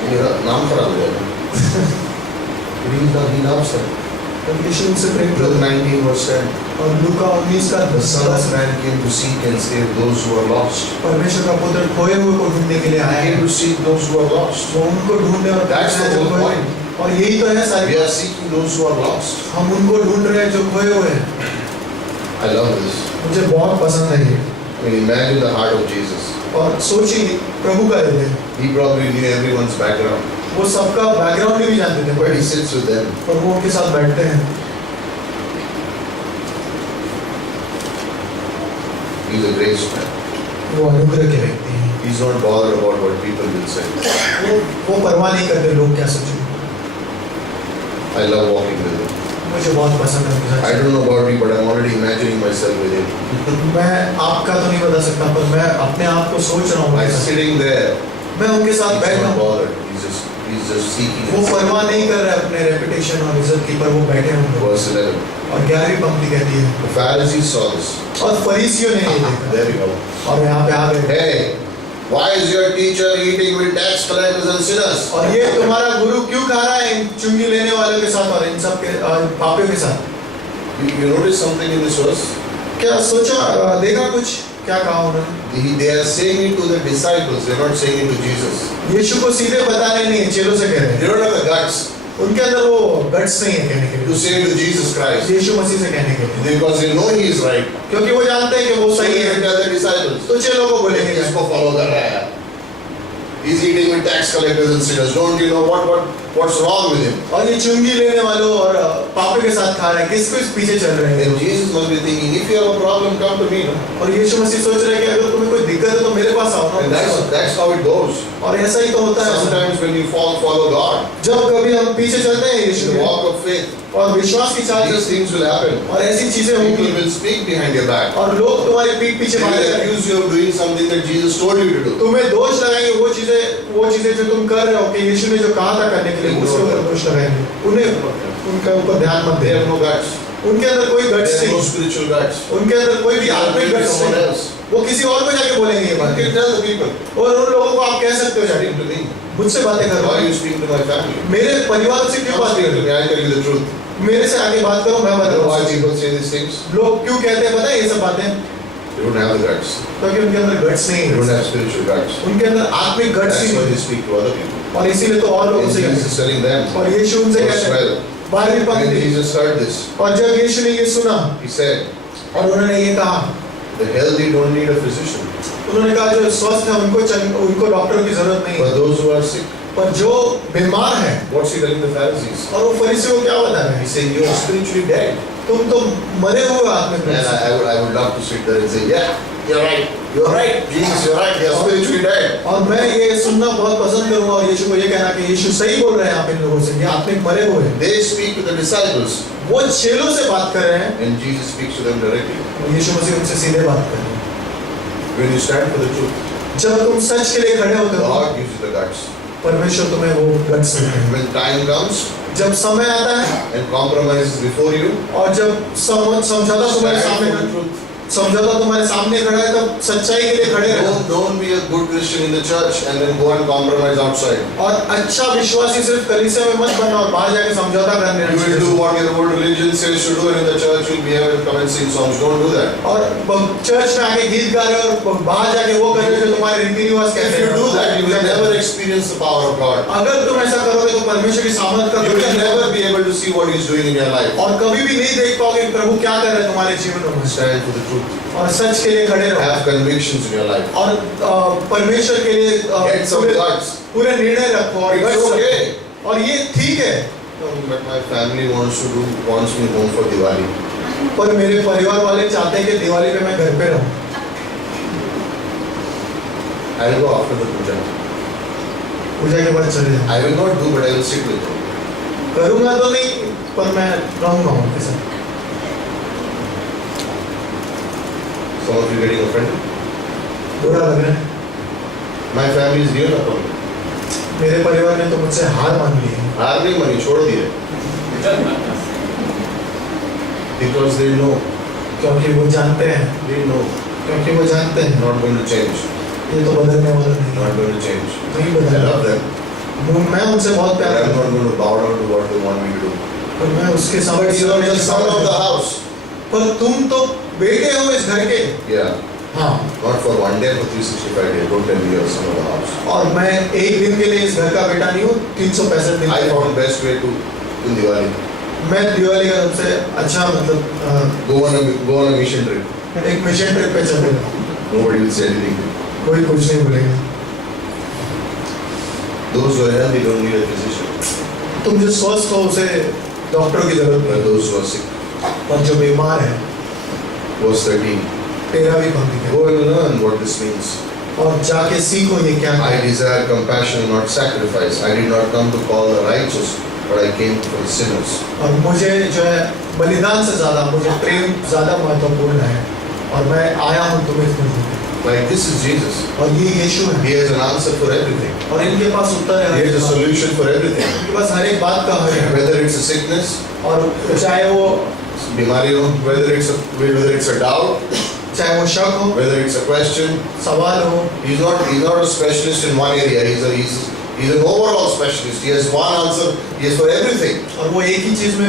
मेरा नाम खराब हो जाएगा. He loves them. और यीशु उनसे प्रेम Luke करता है 19 verse 10. और लूका 19 का The Son 10 of Man came to seek and save those who are lost. परमेश्वर का पुत्र खोए हुए को ढूंढने के लिए He आया came है। to seek those who are lost. वो उनको ढूंढने और That's the जो whole खोए point. हैं। और यही तो है सारी We are seeking those who are lost. हम उनको ढूंढ रहे हैं जो खोए हुए हैं। I love this. मुझे बहुत पसंद है ये। I mean, imagine the heart of Jesus. और सोचिए प्रभु का हृदय, He probably knew everyone's background, वो सबका बैकग्राउंड भी जानते थे, but he sits with them. और वो उनके साथ बैठते हैं। He's a grace man. वो अनुग्रह के व्यक्ति हैं। He's not bothered about what people will say. वो परवाह नहीं करते लोग क्या सोचेंगे। I love walking with him. मुझे बहुत पसंद है उनके I साथ। don't know about you, but I'm already imagining myself with him. मैं आपका तो नहीं बता सकता, पर मैं अपने आप को सोच रहा हूँ I'm उनके साथ। sitting there. मैं उनके साथ He's बैठा not हूँ। bothered. He's just seeking. वो his- परवाह नहीं कर रहे अपने रेपुटेशन और इज्जत की, पर वो बैठे होंगे। Verse 11. और 11वीं पंक्ति कहती है, The Pharisees saw this. और फरीसियों ने ये देखा There you go. और यहाँ पे आ गए। Hey, why is your teacher eating with tax collectors and sinners? और ये तुम्हारा गुरु क्यों खा रहा है इन चुंगी लेने वालों के साथ और इन सब के पापियों के साथ? You notice something in this verse? क्या सोचा, देखा कुछ क्या कहा उन्होंने? They are saying it to the disciples. They're not saying it to Jesus. यीशु को सीधे बता रहे नहीं, चेलों से कह रहे हैं। They don't have the guts उनके अंदर वो गट्स नहीं है कहने के to लिए, say it to Jesus Christ यीशु मसीह से कहने के लिए, because they know He is right. क्योंकि वो जानते हैं कि वो So सही they है। tell the disciples, तो चेलों को बोलेंगे इसको follow कर रहा है. He's eating with tax collectors and sinners. Don't you know what's wrong with him? और ये चुंगी लेने वालों और पापियों के साथ खा रहा है, किसको पीछे चल रहे हैं? And Jesus must be thinking, if you have a problem, come to me. No? और यीशु मसीह सोच रहे हैं कि अगर तुम्हें कोई दिक्कत है तो मेरे पास आओ And ना। that's how it goes. और ऐसा ही तो होता है। Sometimes when you follow God, जब कभी हम पीछे चलते हैं यीशु in the के walk of faith, और विश्वास की चाल these things will happen. और ऐसी चीजें होंगी People will speak behind your back. और लोग तुम्हारे पीठ पीछे They will बातें करेंगे, accuse you of doing something that Jesus told you to do. तुम्हें दोष लगाएंगे वो चीजें जो तुम कर रहे हो कि यीशु ने जो कहा था करने के लिए उसके ऊपर दोष लगाएंगे। उन्हें उनके ऊपर ध्यान मत They they. have no guts. उनके अंदर कोई They गट्स have no नहीं, spiritual guts. उनके अंदर कोई भी They are आत्मिक to गट्स someone नहीं। else. वो किसी और को जाके बोलेंगे ये You बात can tell the people, और उन लोगों को आप कह सकते हो जाके speak to me. मुझसे बातें Why करो, are you speaking to my family? मेरे परिवार से क्यों Don't बात speak to करो, me. I tell you the truth. मेरे से आगे बात करो, मैं You know why बताऊँ। people say these things? लोग क्यों कहते हैं पता है ये सब बातें? They don't have the guts. क्योंकि उनके अंदर गट्स नहीं They don't है, have spiritual guts. उनके अंदर आत्मिक गट्स That's ही why नहीं they speak to other people. है। और इसीलिए तो और लोगों And से Jesus कहते is telling them. हैं। और यीशु उनसे Verse कहते हैं 12. 12वीं When पंक्ति, Jesus heard this, और जब यीशु ने ये सुना he said, और उन्होंने ये कहा, the healthy don't need a physician, उन्होंने कहा जो स्वस्थ है उनको डॉक्टर की जरूरत नहीं but है, those who are sick. पर जो बीमार है। What's he telling the Pharisees? और वो फरीसियों को क्या बता रहे He's हैं? saying, you're spiritually dead. तुम तो मरे हुए आत्मिक रूप And से। I would love to sit there and say, yeah, you're right. You're right. Jesus, you're right. You're spiritually dead. और मैं ये सुनना बहुत पसंद करूंगा और यीशु को ये कहना कि यीशु सही बोल रहे हैं आप इन लोगों से, ये आत्मिक मरे हुए हैं। They speak to the disciples, वो चेलों से बात कर रहे हैं and Jesus speaks to them directly. और यीशु मसीह उनसे सीधे बात कर रहे हैं। When you stand for the truth, जब तुम सच के लिए खड़े होते हो, God gives you the guts. परमेश्वर तुम्हें वो गट्स देते हैं। When time comes जब समय आता है and compromise is before you, और जब समझौता तुम्हारे stand सामने for the truth. समझौता तुम्हारे सामने खड़ा है तब सच्चाई के लिए खड़े रहो। Don't be a good Christian in the church and then go and compromise outside. और अच्छा विश्वासी सिर्फ कलीसिया में मत बनना और बाहर जाके समझौता करने You will लगे। do what your old religion says to do, and in the church you'll behave and come and sing songs. Don't do that. और चर्च में आके गीत गा रहे हो और बाहर जाके वो कर रहे हो जो तुम्हारे रीति रिवाज If कहते you हैं। do that, you will never experience the power of God. अगर तुम ऐसा करोगे तो परमेश्वर की सामर्थ का You will कभी never be able to see what He's doing in your life. और कभी भी नहीं देख पाओगे कि प्रभु क्या कर रहे हैं तुम्हारे जीवन में। Stand for the truth. और सच के लिए खड़े रहो Have convictions in your life. और परमेश्वर के लिए Get some guts. पूरे निर्णय रखो और It's guts okay. रखो। और ये ठीक है, But my family wants me home for Diwali. पर मेरे परिवार वाले चाहते हैं कि दिवाली पे मैं घर पे रहूं। I will go after the puja. पूजा के बाद चले जाऊं। I will not do, but I will sit with you. करूंगा तो नहीं, पर मैं रहूंगा उनके साथ। Some of you getting offended. बुरा लग रहा है, My family is given up on me. मेरे परिवार ने तो मुझसे हार मान ली है हार नहीं मानी, छोड़ दिए. Because they know. क्योंकि वो जानते हैं Not वो जानते हैं going to change. ये तो बदलने वाला नहीं है, Not going to change. नहीं I बदलना। love them, मैं उनसे बहुत but प्यार I'm करता not going to bow down to what they want me to do. हूं, पर मैं उसके सामने But you are the son of the house. पर तुम तो बेटे हो इस घर के। Yeah. हाँ, Not for one day, for 365 days. Don't tell me you are son of the house. और मैं एक दिन के लिए इस घर का बेटा नहीं हूँ, 365 दिन I के लिए। found best way to in Diwali. मैं दिवाली का सबसे अच्छा मतलब Go on a mission trip. एक मिशन ट्रिप पे चलेगा, Nobody will say anything. कोई कुछ नहीं बोलेगा। Those who are healthy don't need a physician. तुम जो स्वस्थ हो उसे डॉक्टर की जरूरत But नहीं, those who are sick. पर जो बीमार है Verse 13. 13वीं पंक्ति है, Go and learn what this means. और जाके सीखो ये क्या I है। desire compassion, not sacrifice. I did not come to call the righteous, but I came for the sinners. और मुझे जो है बलिदान से ज्यादा मुझे प्रेम ज्यादा महत्वपूर्ण है और मैं आया हूँ तुम्हें देने। Like this is Jesus. और ये यीशु है He has an answer for everything. और इनके पास उत्तर है, He has a solution for everything. इनके पास हर एक बात का हल है। Whether it's a sickness, और चाहे वो बीमारी हो, whether it's a doubt, चाहे वो शक हो, whether it's a question. सवाल हो, He's not a specialist in one area. He's an overall specialist. He has one answer. He has for everything. और वो एक ही चीज में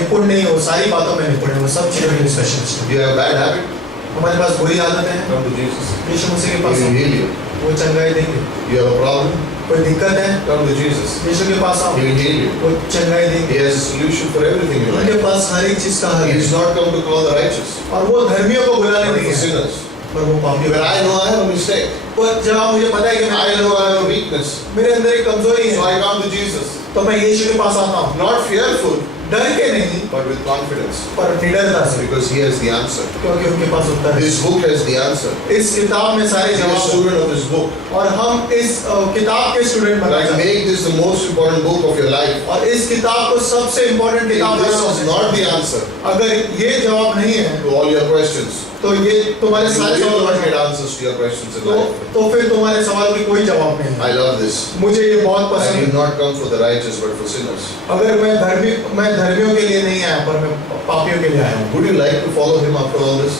निपुण नहीं हो, सारी बातों में निपुण है, वो सब चीजों में स्पेशलिस्ट है। You have a bad habit, हमारे पास बुरी आदतें हैं, come to Jesus. यीशु मसीह के He पास will आओ, heal you. वो चंगाई देंगे। You have a problem, कोई दिक्कत है, come to Jesus. यीशु के पास आओ, He will heal you. वो चंगाई He देंगे। has a solution for everything in उनके life. पास हर एक चीज का हल He has है not come to call the righteous, और वो धर्मियों को बुलाने but नहीं for है, sinners. पर वो पापियों When को। I know I have a mistake, पर जब मुझे पता है कि I know I have a weakness, मेरे अंदर एक कमजोरी so है, I come to Jesus. तो मैं यीशु के पास आता हूँ, Not fearful, डर के नहीं but with confidence, पर निडरता से, because he has the answer. क्योंकि उनके पास उत्तर है। This book has the answer. इस किताब में सारे Be a जवाब हैं। student of this book. और हम इस किताब के स्टूडेंट बनना Like, चाहते हैं। make this the most important book of your life. और इस किताब को सबसे इम्पोर्टेंट किताब If this बनाना is चाहते not the answer हैं। अगर ये जवाब नहीं है to all your questions, तो ये तुम्हारे you सारे will सवाल not get answers to your questions in तो, life. तो फिर तुम्हारे सवाल की कोई जवाब नहीं I है। love this. मुझे ये बहुत I पसंद did है। not come for the righteous but for sinners. अगर मैं धर्मियों के लिए नहीं आया पर मैं पापियों के लिए आया हूँ। Would you like to follow him after all this?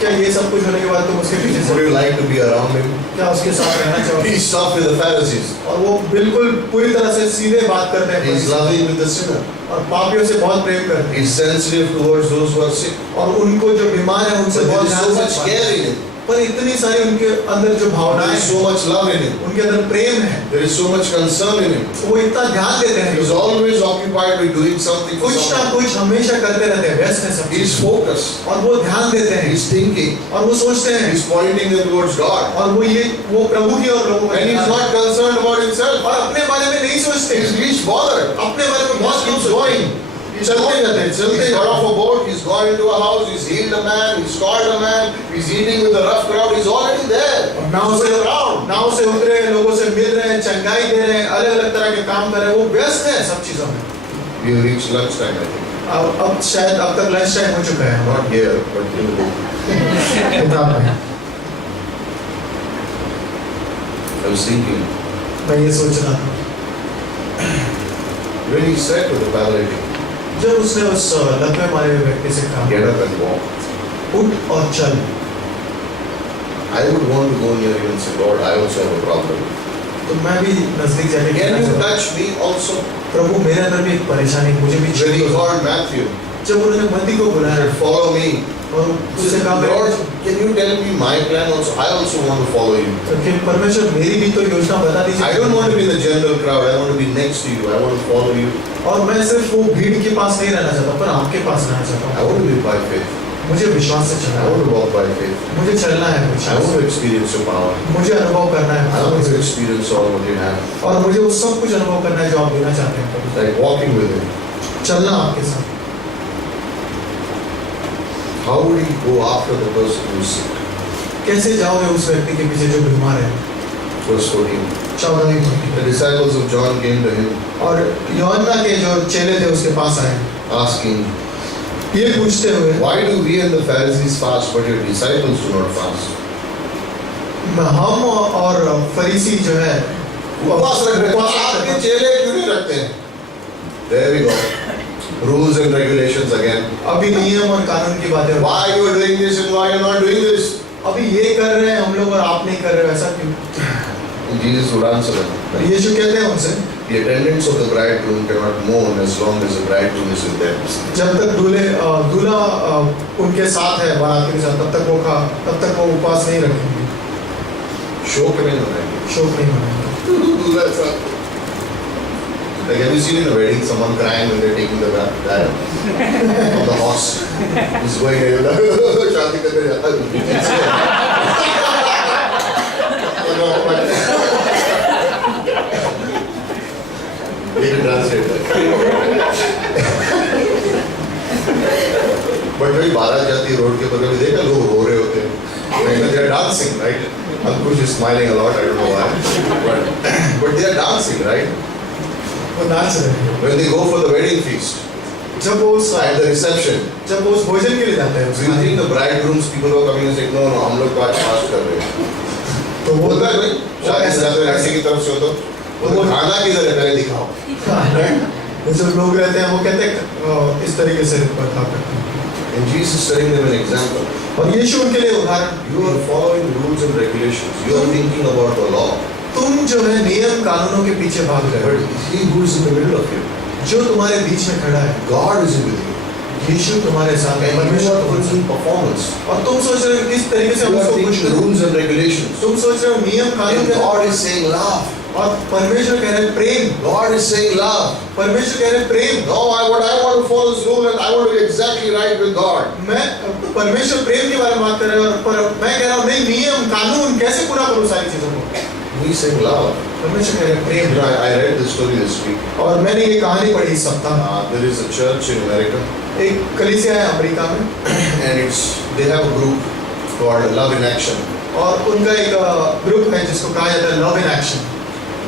क्या ये सब कुछ होने के बाद तुम उसके पीछे Would you से like to be around him? क्या उसके साथ रहना चाहोगे? He's tough with the Pharisees. और वो बिल्कुल पूरी तरह से सीधे बात करते हैं He's loving with the sinner. और पापियों से बहुत प्रेम करते हैं He's sensitive towards those who are sick. और उनको जो बीमार है उनसे But there बहुत is ध्यान so से much बात care करते in हैं। him. पर इतनी सारी उनके अंदर जो भावनाएं There is so हैं, much love in him. उनके अंदर प्रेम है, There is so much concern in him. वो इतना ध्यान देते हैं, He's always occupied with doing something for कुछ ना someone. कुछ हमेशा करते रहते हैं, व्यस्त है सब He's चीज़। focused. और वो ध्यान देते हैं He's thinking. और वो सोचते हैं He's pointing them towards God. और वो प्रभु की और लोगों And he's not concerned about himself. और अपने बारे में नहीं सोचते, He's least bothered. अपने बारे में He बहुत कम keeps सोचते going. हैं। He's got off a boat, he's gone into a house, he's healed a man, he's called a man, he's eating with a rough crowd, he's already there. नाव से उतरे, लोगों से मिल रहे हैं, चंगाई दे रहे हैं, अलग अलग तरह के काम कर रहे हैं, वो व्यस्त है सब चीजों में। We have reached lunchtime, I think. अब शायद अब तक लंच टाइम हो चुका है। Not here, but in the book. किताब में I was thinking, मैं ये सोच रहा था, when he said to the paralytic, जब उसने उस लकवे मारे हुए व्यक्ति से कहा, get up and walk, उठ और चल, I would want to go near him and say, Lord, I also have a problem. तो मैं भी नजदीक जाके Can कहना you चाहूँगा, touch me also? प्रभु मेरे अंदर भी एक परेशानी है, मुझे भी When he छू दो। called Matthew, जब उन्होंने मत्ती को he बुलाया said, follow me. और He उससे said, कहा, Lord, can you tell me my plan also? I also want to follow you. कि परमेश्वर मेरी भी तो योजना बता दीजिए। I don't want to be in the general crowd. I want to be next to you. I want to follow you. और मैं सिर्फ वो भीड़ के पास नहीं रहना चाहता, पर आपके पास रहना चाहता I हूँ। want to live by faith. मुझे विश्वास से चलना I है, want to walk by faith. मुझे चलना है I विश्वास want से। to experience your power. मुझे अनुभव करना I want to है experience all what you have. और मुझे वो सब कुछ अनुभव करना है जो आप देना चाहते हैं प्रभु। Like walking with him. चलना आपके साथ। How would he go after the person who is sick? कैसे जाओगे उस व्यक्ति के पीछे जो बीमार है? Verse 14. 14वीं पंक्ति। The disciples of John came to him, और यूहन्ना के जो चेले थे उसके पास आए, asking, ये पूछते हुए, why do we and the Pharisees fast, but your disciples do not fast? हम और फरीसी जो है वो उपवास रख रहे हैं, उपवास आपके रखते हैं। चेले क्यों नहीं रखते हैं? There we go. Rules and regulations again. अभी नियम और कानून की बातें हो रही Why you are doing this and why you are not doing this? हैं। अभी ये कर रहे हैं हम लोग और आप नहीं कर रहे हो, ऐसा क्यों? And Jesus would answer them. और यीशु कहते हैं उनसे, The attendants of the bridegroom cannot mourn as long as the bridegroom is with them. जब तक दूल्हा उनके साथ है, बारात के साथ, तब तक वो उपवास नहीं रखेंगे, शोक नहीं मनाएंगे. शोक नहीं मनाएंगे। दूल्हा साथ. Like, have you seen in a wedding someone crying when they're taking the guy on the horse? He's going शादी करने जाता है. You know, but you can translate that. But जब बारात जाती है रोड के ऊपर, कभी देखा लोग रो रहे होते हैं. They are dancing, right? Ankush is smiling a lot. I don't know why, but they are dancing, right? वो नाच रहे हैं। When they go for the wedding feast जब वो at the reception, जब वो उस भोजन के लिए जाते हैं, do you think the bridegroom's people who are coming and saying, no, no, हम लोग तो आज फास्ट कर रहे हैं? तो वो होता है भाई, शादी से जाते लड़की की तरफ से हो तो वो खाना किधर है पहले दिखाओ. वो जो लोग रहते हैं वो कहते हैं इस तरीके से बर्ताव करते हैं। And Jesus is telling them an example. और यीशु उनके लिए उदाहरण, You are following rules and regulations. You are thinking about the law. तुम जो है नियम कानूनों के पीछे भाग रहे हो, But he who is in the middle of you, जो तुम्हारे बीच में खड़ा है, God is with you. यीशु तुम्हारे साथ है, And you परमेश्वर are तुम्हारे thinking performance. साथ। और तुम सोच रहे हो किस तरीके से हम You are उसको खुश thinking करें, rules and regulations. तुम सोच रहे हो नियम कानून And क्या, God is saying love. और परमेश्वर कह रहे हैं प्रेम, God is saying love. परमेश्वर कह रहे हैं प्रेम। No, I want to follow this rule and I want to be exactly right with God. मैं परमेश्वर प्रेम के बारे में बात कर रहे हैं, और पर मैं कह रहा हूँ नहीं, नियम कानून कैसे पूरा करूँ सारी चीजों को। We sing love. हमेशा कह रहे हैं प्रेम। You know, I read this story this week. और मैंने ये कहानी पढ़ी इस सप्ताह। There is a church in America, एक कलीसिया है अमेरिका में, and they have a group called Love in Action. और उनका एक ग्रुप है जिसको कहा जाता है love in action.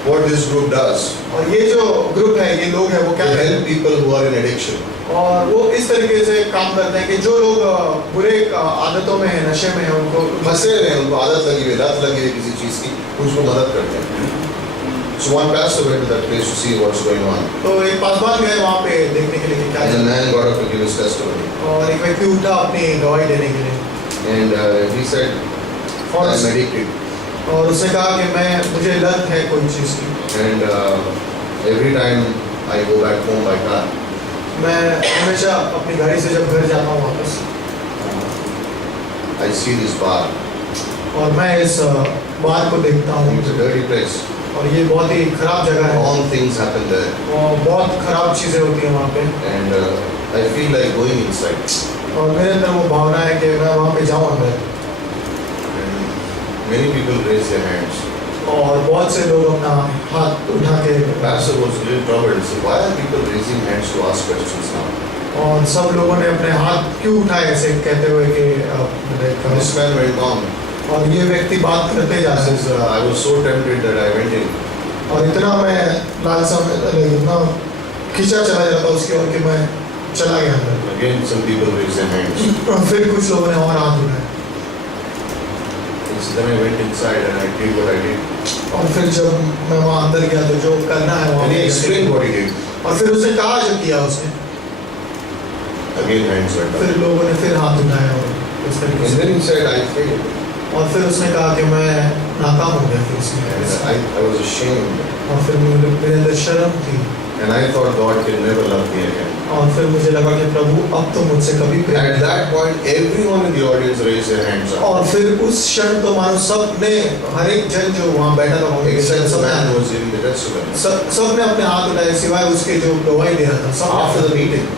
What this group does, और ये जो ग्रुप है, ये लोग हैं, वो क्या they करते help people who are in addiction. हैं? और वो इस तरीके से काम करते हैं कि जो लोग बुरे आदतों में है, नशे में है, उनको फंसे हुए हैं, उनको आदत लगी हुई, लत लगी हुई किसी चीज की, उसको मदद करते हैं. So one pastor went to that place to see what's going on. तो एक पासवान गए वहाँ पे देखने के लिए कि क्या And the चल रहा man got up to give his testimony. है। और एक व्यक्ति उठा अपनी गवाही देने के लिए, And he said, और I'm addicted. और उसने कहा कि मुझे लत है कोई चीज़ की। And every time I go back home by car, मैं हमेशा अपनी गाड़ी से जब घर जाता हूँ वापस, I see this bar. और मैं इस बार को देखता हूँ, It's a dirty place. और ये बहुत ही खराब जगह है, Wrong things happen there. और बहुत खराब चीज़ें होती हैं वहाँ पे। And I feel like going inside. और मेरे अंदर वो भावना है कि मैं वहाँ पे जाऊँ अंदर। And many people raise their hands. और बहुत से लोग अपना हाथ उठा के, The pastor was a little troubled. He said, why are people raising hands to ask questions now? और सब लोगों ने अपने हाथ क्यों उठाए ऐसे कहते हुए कि This man went on. और ये व्यक्ति बात करते जा रहे Says, I was so tempted that I went in. और इतना मैं लालसा में इतना खींचा चला जाता उसकी ओर कि मैं चला गया अंदर। Again, some people raised their hands. और फिर कुछ लोगों ने और हाथ उठाए, So then I went inside and I did what I did. और फिर जब मैं वहाँ अंदर गया तो जो करना है वहाँ And he पे explained what he did. और फिर उसने कहा जो किया उसने, Again, hands went फिर up. लोगों ने फिर हाथ उठाए और इस तरीके And से, then he said, I failed. और फिर उसने कहा कि मैं नाकाम हो गया फिर And उसमें, I was ashamed. और फिर मेरे अंदर शर्म थी, And I thought God can never love me again. और फिर मुझे लगा कि प्रभु अब तो मुझसे कभी प्रेम At that point, everyone in the audience raised their hands up. और फिर उस क्षण तो मानो सबने, हर एक जन जो वहाँ बैठा था Except the man who सब was giving the testimony. सबने अपने हाथ उठाए सिवाय उसके जो गवाही दे रहा था सब। After the meeting,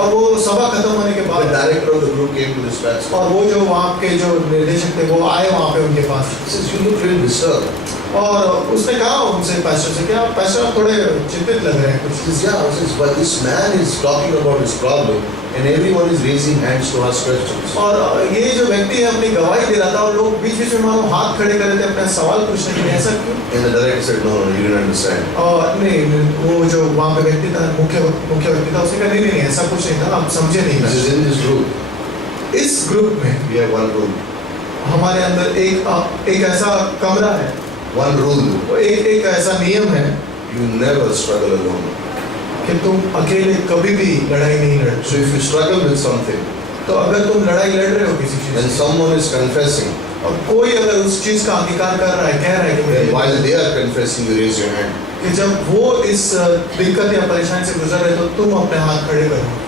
और वो सभा खत्म होने के the बाद director of the group came to this pastor. और वो जो वहाँ के जो निर्देशक थे वो आए वहाँ पे उनके पास, He says, you look really disturbed. और उसने कहा उनसे पास्टर से, क्या पास्टर आप थोड़े चिंतित लग रहे हैं He कुछ? says, yeah. He says, but this man is talking about his problem and everyone is raising hands to ask questions. और ये जो व्यक्ति है अपनी गवाही दे रहा था और लोग बीच बीच में मानो हाथ खड़े कर रहे थे अपना सवाल पूछने के लिए, ऐसा क्यों? And the director said, no, you didn't understand. और नहीं, वो जो वहाँ पे व्यक्ति था, मुख्य व्यक्ति था, उसने कहा नहीं नहीं नहीं, ऐसा कुछ नहीं था, आप समझे He नहीं। says, in this group, इस ग्रुप में we have one rule. हमारे अंदर एक ऐसा कमरा है, One rule. एक ऐसा नियम है You never struggle alone. कि तुम अकेले कभी भी लड़ाई नहीं लड़ते। So if you struggle with something तो अगर तुम लड़ाई लड़ रहे हो किसी चीज and से, someone is confessing, और कोई अगर उस चीज का अंगीकार कर रहा है, कह रहा है कि then मुझे, while they are confessing, you raise your hand. कि जब वो इस दिक्कत या परेशानी से गुजर रहे तो तुम अपने हाथ खड़े करो,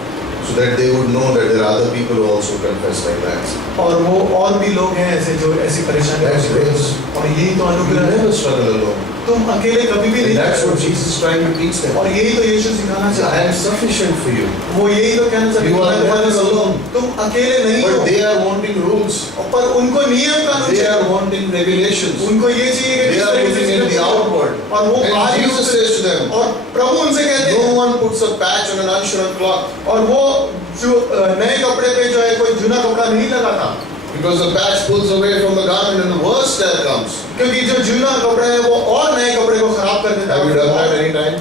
So that they would know that there are other people who also confess like that. और वो और भी लोग हैं ऐसे जो ऐसी परेशानी That's grace. और यही तो You अनुग्रह है, never struggle alone. तुम अकेले कभी भी And नहीं that's what लड़ते। Jesus is trying to teach them. और यही तो यीशु सिखाना I चाहता am है, sufficient for you. वो यही तो कहना चाहता है, You are मैं तुम्हारे never साथ हूँ। alone. तुम अकेले नहीं But हो, they are wanting rules. पर उनको नियम कानून They are चाहिए, wanting regulations. उनको ये चाहिए कि They किस are तरीके से looking at the चीजें outward. और वो And बाहरी रूप Jesus से, says to them, और प्रभु उनसे कहते no हैं, one puts a patch on an unshrunk cloth, और वो जो नए कपड़े पे जो है कोई जूना कपड़ा नहीं लगाता, because the patch pulls away from the garment and the worst tear comes. क्योंकि जो जूना कपड़ा है वो और नए कपड़े को खराब कर देता Have you done that है। any time?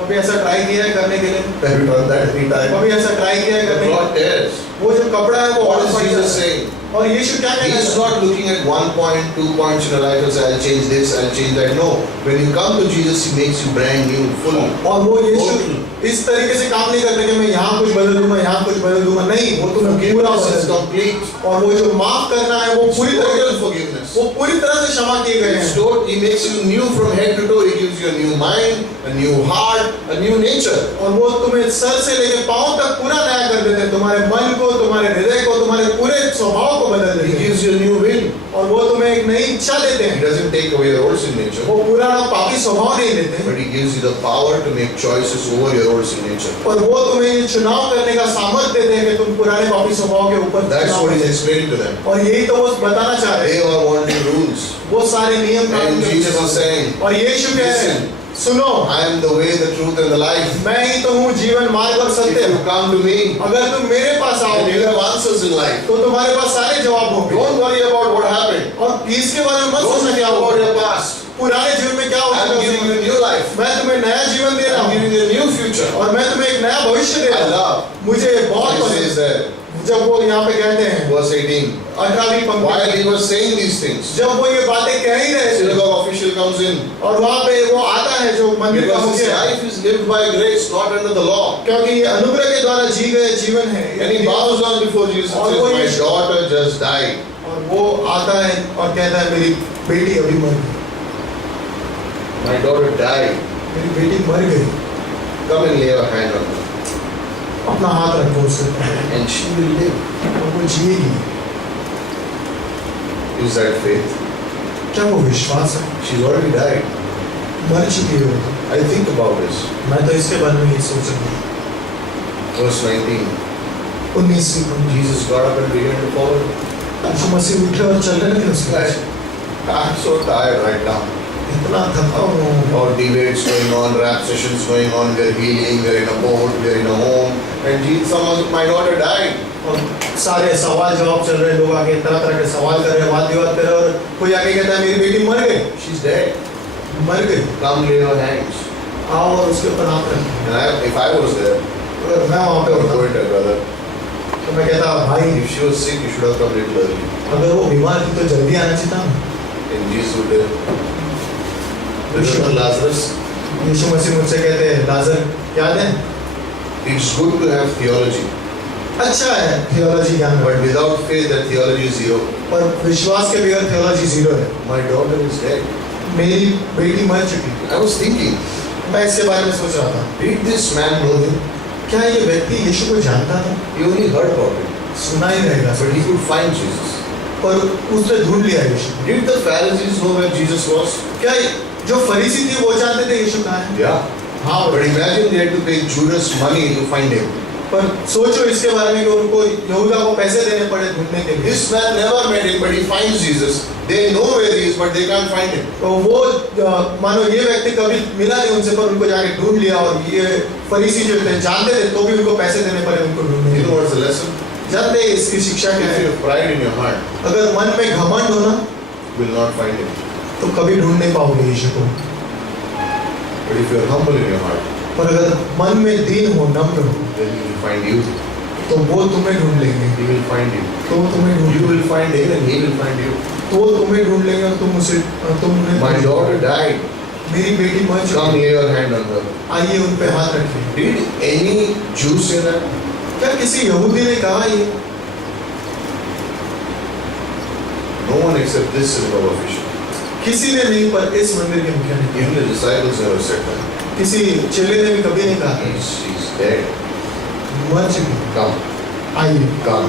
कभी ऐसा ट्राई किया है करने के लिए? Have you done that any time? कभी ऐसा ट्राई किया है The करने के cloth लिए? tears. वो जो कपड़ा है वो What और is फट Jesus जाता है। saying? और यीशु क्या He कहना is चाहता है? not looking at 1 point, 2 points in your life and say, I'll change this, I'll change that. No. When you come to Jesus, He makes you brand new, full. और वो यीशु Total. इस तरीके से काम नहीं करते कि मैं यहाँ कुछ बदल दूंगा, यहाँ कुछ बदल दूंगा, नहीं, वो तुम्हें पूरा Forgiveness is बदल दूंगा। complete. और वो जो माफ करना है वो पूरी तरह Total forgiveness. वो पूरी तरह से क्षमा किए गए हैं। He makes you new from head to toe. He gives you a new mind, a new heart, a new nature. और वो तुम्हें सर से लेकर पांव तक पूरा नया कर देते हैं, तुम्हारे मन को, तुम्हारे हृदय को, तुम्हारे पूरे स्वभाव को बदल He देते हैं, gives you a new will. और वो तुम्हें एक नई इच्छा देते He हैं। doesn't take away your old sin nature, वो पुराना पापी स्वभाव नहीं देते, but He gives you the power to make choices over your old sin nature. और वो तुम्हें ये चुनाव करने का सामर्थ्य देते हैं कि तुम पुराने पापी स्वभाव के ऊपर That's चुनाव what He's करो। explaining to them. और यही तो वो बताना चाह रहे They हैं, are wanting rules. वो सारे नियम And कानून के Jesus पीछे is saying, और यीशु कह रहे हैं, सुनो, I am the way, the truth and the life. मैं ही तो हूँ जीवन, मार्ग और If सत्य। you come to me, अगर तुम मेरे पास then आओगे you have answers in life. तो तुम्हारे पास सारे जवाब होंगे। Don't worry about what happened. और इसके बारे में मत Don't सोचना think क्या about होगा। your past. पुराने जीवन में क्या I am होगा, giving you a new life. मैं तुम्हें नया जीवन दे रहा I am हूँ giving you a new future. और मैं तुम्हें एक नया भविष्य दे I रहा love. हूँ। मुझे बहुत He says पसंद that, जब वो यहाँ पे कहते हैं verse 18. 18वीं पंक्ति While में, he was saying these things, जब वो ये बातें कह ही रहे थे synagogue official comes in. और वहाँ पे वो आता है जो मंदिर का Because his मुखिया, life is lived by grace, not under the law. क्योंकि ये अनुग्रह के द्वारा जी गए जीवन है। And he bows down before Jesus and और वो says, ये- my daughter just died. और वो आता है और कहता है मेरी बेटी अभी मर गई, My daughter died. मेरी बेटी मर गई, Come and lay your hand on her. अपना हाथ रखो उस पर And she will live. और वो जिएगी। Is that faith? क्या वो विश्वास है? She's already died. मर चुकी है वो। I think about this. मैं तो इसके बारे में ये सोच रहा हूँ। Verse 19. 19वीं पंक्ति, Jesus got up and began to follow him. यीशु मसीह उठे और चलने लगे उसके पीछे। I'm so tired right now. इतना थका हूँ All debates going on, rap sessions going on, we're healing, we're in a boat, we're in a home. And Jesus, my daughter died. और सारे सवाल जवाब चल रहे हैं, लोग आके तरह तरह के सवाल कर रहे हैं, वाद विवाद कर रहे हैं और कोई आके कहता है मेरी बेटी मर गई, She's dead. मर गई, Come lay your hands. आओ और उसके ऊपर हाथ रखें। And if I was there, अगर मैं वहाँ I पे would होता go and tell brother, तो मैं कहता भाई if she was sick, you should have come a little early. अगर वो बीमार थी तो जल्दी आना चाहिए था ना। And Jesus would tell, Remember Lazarus? यीशु मसीह मुझसे कहते हैं लाजर याद है? It's good to have theology, अच्छा है थियोलॉजी ज्ञान, but without faith, that theology is zero. पर विश्वास के बगैर थियोलॉजी जीरो है। My daughter is dead. मेरी बेटी मर चुकी। I was thinking, मैं इसके बारे में सोच रहा था, did this man know him? क्या ये व्यक्ति यीशु को जानता था? He only heard about it, सुना ही रहेगा, but he could find Jesus. पर उसने ढूंढ लिया यीशु। Did the Pharisees know where Jesus was? क्या जो फरीसी थे वो जानते थे यीशु कहाँ है? Yeah. हाँ, But imagine they had to pay Judas money to find him. पर सोचो इसके बारे में कि उनको यहूदा को पैसे देने पड़े ढूंढने के लिए। This man never met him, but he finds Jesus. They know where he is, but they can't find him. तो वो मानो ये व्यक्ति कभी मिला नहीं उनसे, पर उनको जाके ढूंढ लिया और ये फरीसी जो थे जानते थे तो भी उनको पैसे देने पड़े उनको ढूंढने के You know लिए। what's the lesson? जानते हैं इसकी शिक्षा क्या If है? you have pride in your heart, अगर मन में घमंड हो ना you will not find him. तो कभी ढूंढ नहीं पाओगे यीशु को। But if you are humble in your heart, पर अगर मन में दीन हो, नम्र हो, then he will find you. तो वो तुम्हें ढूंढ लेंगे, He will find you. तो तुम्हें ढूंढ You will find him, and he will find you. तो तुम्हें ढूंढ लेंगे और तुम उसे तुम उन्हें My daughter died. मेरी बेटी मर Come चुकी, lay your hand on her. आइए उन पे हाथ रखिए। Did any Jew say that? क्या किसी यहूदी ने कहा ये? No one except this synagogue official. किसी ने नहीं, पर इस मंदिर के मुखिया ने। Even the disciples never said that. किसी चेले ने भी कभी नहीं कहा She's dead. मर चुकी, Come, आइए come,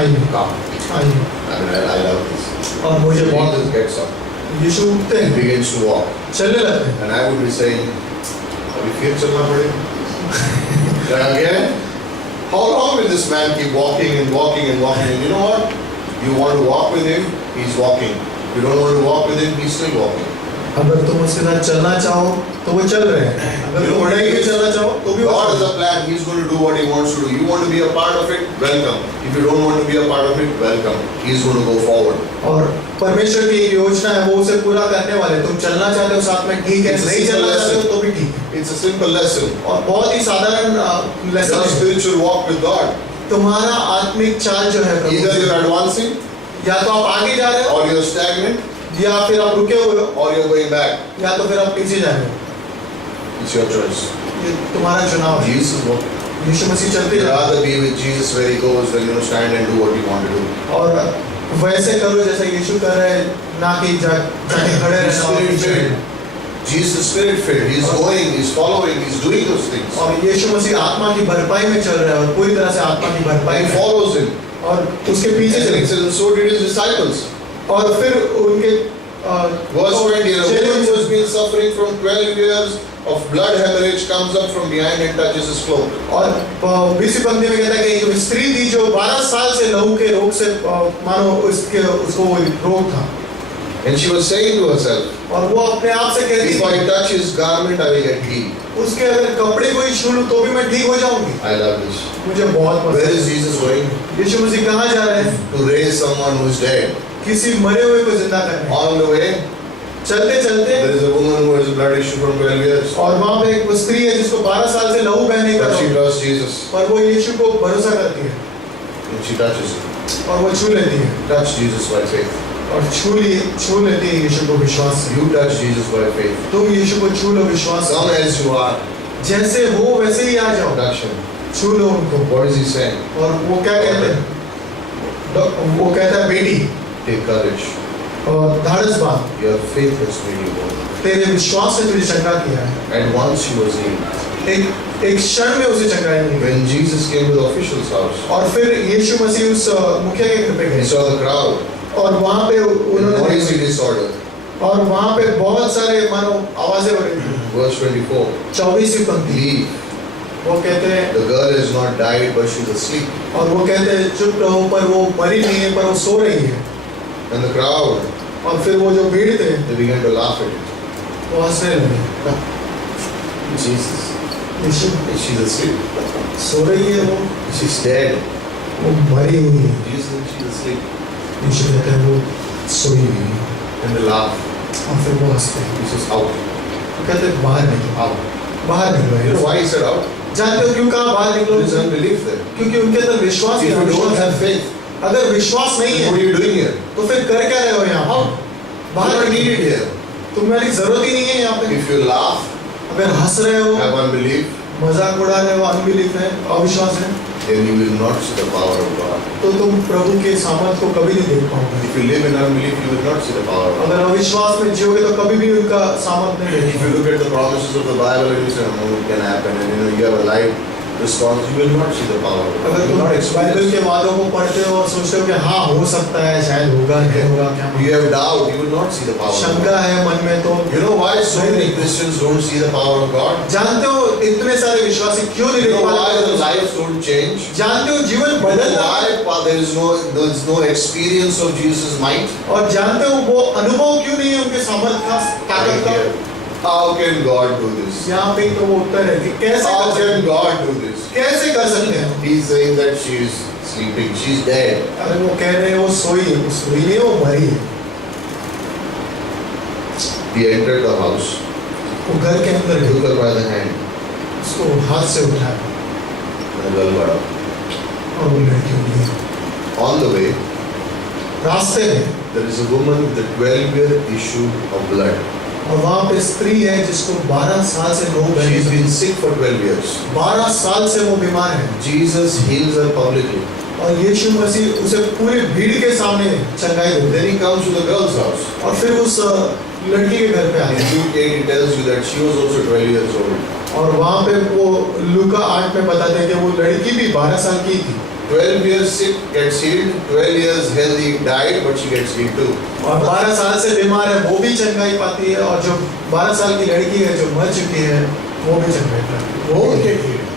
आइए come. आइए। I love this. और मुझे बहुत Jesus gets up यीशु उठते and हैं, begins to walk. चलने लगते हैं। And I would be saying, अभी फिर चलना पड़ेगा? Then again, how long will this man keep walking and walking and walking? And you know what? You want to walk with him, he's walking. You don't want to walk with him, he's still walking. अगर तुम उसके साथ चलना चाहो तो वो चल रहे हैं, अगर तुम नहीं भी चलना चाहो तो भी वो God चल has a plan, he's going to do what he wants to do. You want to be a part of it? Welcome. If you don't want to be a part of it, welcome. He's going to go forward. और परमेश्वर की एक योजना है, वो उसे पूरा करने वाले। तुम चलना चाहते हो साथ में, ठीक है, नहीं चलना चाहते हो तो भी ठीक है। It's a simple lesson. और बहुत ही साधारण Your लेसन है। spiritual walk with God. तुम्हारा आत्मिक चाल जो है प्रभु Either से, you're advancing, या तो आप आगे जा रहे हो or you're stagnant, या फिर आप रुके हुए हो, or you're going back. या तो फिर आप पीछे जा रहे हो। It's your choice. ये तुम्हारा चुनाव है। Jesus walking. यीशु मसीह चलते You'd जाओ rather be with Jesus where he goes than stand and do what you want to do. और वैसे करो जैसा यीशु कर रहे हैं, ना कि जाके खड़े रहना और Spirit पीछे filled. Jesus is spirit filled. He's going, he's following, he's doing those things. और यीशु मसीह आत्मा की भरपाई में चल रहा है और पूरी तरह से आत्मा की भरपाई And he में, follows him. और उसके पीछे And चले। it says, and so did his disciples. और फिर उनके Verse 20, a woman who has been suffering from 12 years of blood hemorrhage comes up from behind and touches his cloak. और 20वीं पंक्ति में कहता है कि एक स्त्री थी जो 12 साल से लहू के रोग से मानो उसको रोग था। And she was saying to herself, और वो अपने आप से कहती if I थी, touch his garment, I will get healed. उसके अगर कपड़े को ही छू लूं तो भी मैं ठीक हो जाऊंगी। I love this. मुझे बहुत Where पसंद is है। Jesus going? यीशु मसीह कहाँ जा रहे हैं? To raise someone who is dead. किसी मरे हुए को जिंदा करने। On the way, चलते चलते there is a woman who has a blood issue from 12 years. और वहाँ पे एक स्त्री है जिसको 12 साल से लहू बहने का But she रोग, trusts Jesus. पर वो यीशु को भरोसा करती है And she touches him. और वो छू लेती है Touch Jesus by faith. और छू लेती है यीशु को विश्वास से। You touch Jesus by faith. तुम यीशु को छू लो विश्वास से। Come as you are. जैसे हो वैसे ही आ जाओ, Touch him. छू लो उनको। What is he saying? और वो क्या कहते हैं? वो कहता है बेटी Take courage. और धाड़स बांध, Your faith has made you whole. तेरे विश्वास से तुझे चंगा किया है। And once she was healed. एक क्षण में उसे चंगाई मिली। When Jesus came to the official's house, और फिर यीशु मसीह उस मुखिया के घर पे he गए saw the crowd. और वहाँ पे In उन्होंने noisy disorder. और वहाँ पे बहुत सारे मानो आवाजें हो रही थी। Verse 24. 24वीं पंक्ति, Leave. वो कहते हैं The girl has not died, but she's asleep. और वो कहते हैं चुप रहो, पर वो मरी नहीं है, पर वो सो रही है। And the crowd, और फिर वो जो भीड़ थे they began to laugh at it. वो हंसने लगे। Jesus. यीशु She's asleep. सो रही है, She's dead. वो मरी हुई है। Jesus, she's asleep. यीशु कहते हैं वो सोई हुई है And they laugh. और फिर वो हंसते हैं। He says, out. वो कहते हैं बाहर निकलो, Out. बाहर You know निकलो। why he said out? जानते हो क्यों कहा बाहर There is निकलो? unbelief there. क्योंकि उनके अंदर विश्वास If नहीं you don't है। have faith, अगर विश्वास नहीं what are है you doing here? तो फिर कर क्या रहे हो यहाँ? You बाहर don't need निकलो। it here. तुम्हारी जरूरत ही नहीं है यहाँ पे। If you laugh, अगर हंस रहे हो, have unbelief, मजाक उड़ा रहे हो, अनबिलीफ है, अविश्वास है, then you will not see the power of God. तो तुम प्रभु के सामर्थ को कभी नहीं देख पाओगे। If you live in unbelief, you will not see the power of God. अगर अविश्वास में जियोगे तो कभी भी उनका सामर्थ नहीं If देख you look at the promises of the Bible and you say, no, it can happen, and you have a life response, you will not see the power of God. अगर You तुम will not बाइबल experience के it. वादों को पढ़ते हो और सोचते हो कि हाँ हो सकता है, शायद होगा, नहीं होगा, क्या You have doubt, you will not see the power of शंका God. है मन में, तो You know why so many Christians don't see the power of God? जानते हो इतने सारे विश्वासी क्यों नहीं You देख know why their पाते? lives don't change? जानते हो जीवन You know बदल रहा है, why there is no experience of Jesus' might? और जानते हो वो अनुभव क्यों नहीं है उनके सामर्थ का, ताकत का? How can God do this? यहाँ पे तो वो उत्तर है कि कैसे How कर सकते can हैं? God do this? कैसे कर सकते हैं? He's saying that she's sleeping, she's dead. अरे वो कह रहे हैं वो सोई है, वो सोई नहीं है, वो मरी है। He entered the house, वो घर के अंदर took गई, her by the hand, उसको हाथ से उठाया and the girl got up. और वो लड़की उठ गई। On the way, रास्ते में there is a woman with a 12-year issue of blood. और वहाँ पे स्त्री है जिसको 12 साल से रोग है। She's been sick for 12 years. 12 साल से वो बीमार है Jesus heals her publicly. और यीशु मसीह उसे पूरी भीड़ के सामने चंगाई देते Then he comes to the girl's house. हैं। और फिर उस लड़की के घर पे In आते हैं Luke 8, he tells you that she was also 12 years old. और वहाँ पे वो लूका 8 में बताते हैं कि वो लड़की भी 12 साल की थी 12 years sick, gets healed. 12 years healthy, died, but she gets healed too. और 12 साल से बीमार है वो भी चंगाई पाती है और जो 12 साल की लड़की है जो मर चुकी है वो भी चंगाई पाती है। वो Both get healed.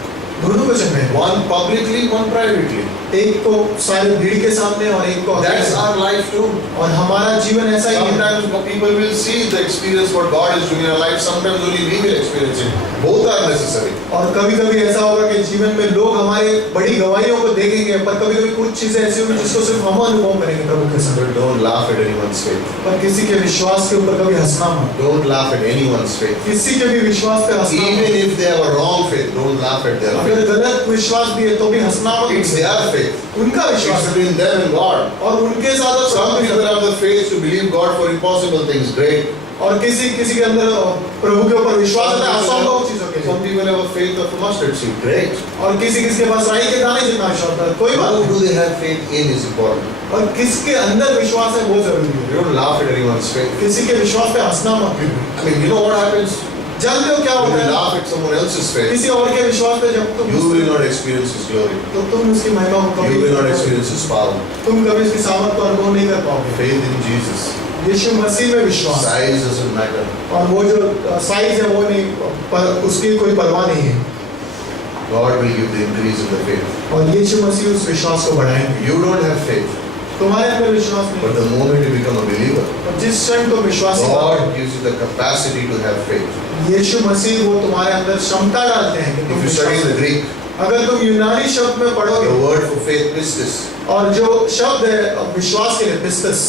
दोनों को चंगाई पाती One publicly, one privately. है। एक को सारी भीड़ के सामने और एक को That's अकेले। our life too. और हमारा जीवन ऐसा ही है। Sometimes people will see the experience what God is doing in our life. Sometimes only we will experience it. Both are necessary. और कभी कभी ऐसा होगा कि जीवन में लोग हमारे बड़ी गवाहियों को देखेंगे, पर कभी कभी कुछ चीजें ऐसी होंगी जिसको सिर्फ हम अनुभव करेंगे प्रभु के साथ। But don't laugh at anyone's faith. पर किसी के विश्वास के ऊपर कभी हंसना मत। Don't laugh at anyone's faith. किसी के भी विश्वास पे हंसना Even मत। if they have a wrong faith, don't laugh at their अगर faith. गलत विश्वास भी है तो भी हंसना It's मत। their faith. उनका It's विश्वास है between them and God. और उनके साथ और Some प्रभु के people साथ। have the faith to believe God for impossible things. Great. और किसी किसी के अंदर प्रभु के ऊपर विश्वास होता है असंभव चीजों के Some लिए। people have a faith of a mustard seed. Great. और किसी किसी के पास राई के दाने जितना विश्वास होता है, कोई बात Who नहीं। do they have faith in is important. और किसके अंदर विश्वास है वो जरूरी है। You don't laugh at anyone's faith. किसी के विश्वास पे हंसना मत। I mean, you know what happens? जानते हो क्या When होता you है? laugh at someone else's faith, किसी और के विश्वास पे जब तुम you will not experience His glory. तो तुम उसकी महिमा को You will not कभी experience His power. तुम कभी उसकी सामर्थ को अनुभव नहीं कर पाओगे। Faith in Jesus. यीशु मसीह में विश्वास Size doesn't matter. और वो जो साइज है वो नहीं, पर उसकी कोई परवाह नहीं है। God will give the increase in the faith. और यीशु मसीह उस विश्वास को बढ़ाएंगे। You don't have faith, तुम्हारे अंदर विश्वास but नहीं, the moment you become a believer, और जिस क्षण तुम विश्वासी बनो। God gives you the capacity to have faith. यीशु मसीह वो तुम्हारे अंदर क्षमता डालते हैं कि तुम If you study विश्वास the करो। Greek, अगर तुम यूनानी शब्द में the पढ़ोगे word for faith, pistis, और जो शब्द है विश्वास के लिए पिस्तस,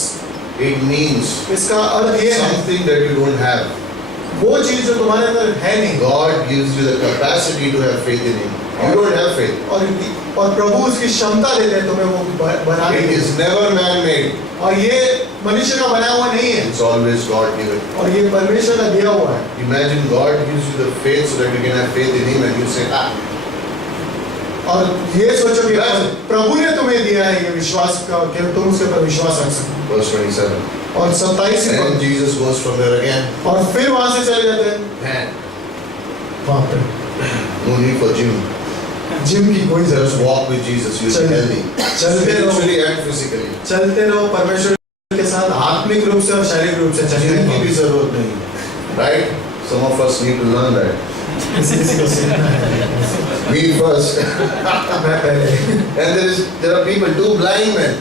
it means इसका अर्थ ये है something that you don't have. वो चीज जो तुम्हारे अंदर है नहीं, God gives you the capacity to have faith in Him. You don't have faith. और प्रभु उसकी क्षमता देते हैं तुम्हें वो बनाने It की। is never man-made. और ये मनुष्य का बनाया हुआ नहीं है, It's always God-given. और ये परमेश्वर का दिया हुआ है। Imagine God gives you the faith so that you can have faith in Him, and you say, ah, और ये सोचो कि प्रभु ने तुम्हें दिया है ये विश्वास का कि तुम उसके पर विश्वास रख सको। verse 27. और 27 And then Jesus goes from there again. और फिर वहां से चले जाते हैं Man, वहां पे। no need for gym. Gym की कोई जरूरत Just walk with Jesus. You'll be चल- healthy. चलते रहो, Spiritually and physically. चलते रहो परमेश्वर के साथ आत्मिक रूप से और शारीरिक रूप से चलते Gym की रहो। भी जरूरत नहीं. Right? Some of us need to learn that. किसी को सीखना है। Me first. मैं पहले And there are people, two blind men,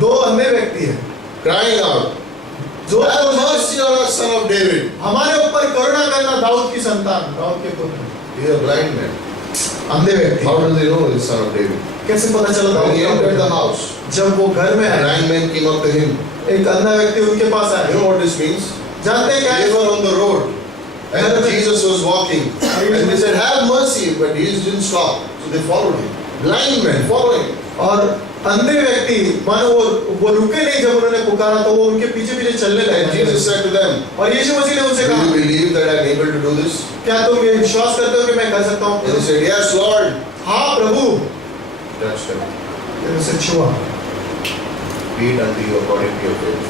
दो अंधे व्यक्ति हैं crying out, जो have mercy on us, son of David. हमारे ऊपर करुणा करना, दाऊद की संतान, दाऊद के पुत्र। They are blind men. अंधे व्यक्ति How do they know he is son of David? कैसे पता चला When he entered the Dawood? house, जब वो घर में a आए, blind man came up to him. एक अंधा व्यक्ति उनके पास You आया। know what this means? जानते हैं क्या They है? were on the road. And Jesus was walking. And they said, have mercy. But he didn't stop. So they followed him. Blind men following. और अंधे व्यक्ति मानो वो रुके नहीं जब उन्होंने पुकारा तो वो उनके पीछे पीछे चलने And लगे। Jesus said to them, और यीशु मसीह ने उनसे do कहा, you believe that I am able to do this? क्या तुम ये विश्वास करते हो कि मैं कर सकता And they हूँ? said, yes, Lord. हाँ प्रभु। Touched him. फिर उसे छुआ। Be it unto you according to your faith.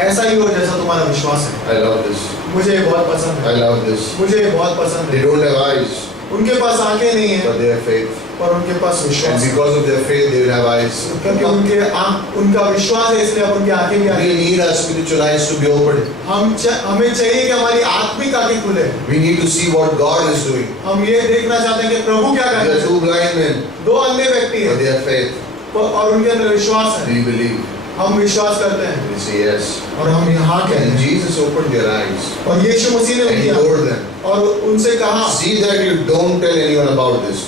ऐसा ही हो जैसा तुम्हारा विश्वास है। I love this. मुझे ये बहुत पसंद I है। love this. मुझे ये बहुत पसंद They है। don't have eyes, उनके पास आंखें नहीं है but they have faith. पर उनके पास And विश्वास है। because of their faith, they will have eyes. क्योंकि उनका विश्वास है इसलिए अब उनकी आंखें भी We आती need our spiritual eyes to be opened. हमें चाहिए कि हमारी आत्मिक आंखें खुले। We need to see what God is doing. हम ये देखना चाहते हैं कि प्रभु क्या कर There रहे are हैं। two blind men, दो अंधे व्यक्ति but हैं they have faith. और उनके अंदर विश्वास Do है। you believe? हम विश्वास करते हैं They say yes. और हम यहाँ कहते And हैं। Jesus opened their eyes और यीशु मसीह ने and उनकी he told them, और उनसे कहा, see that you don't tell anyone about this.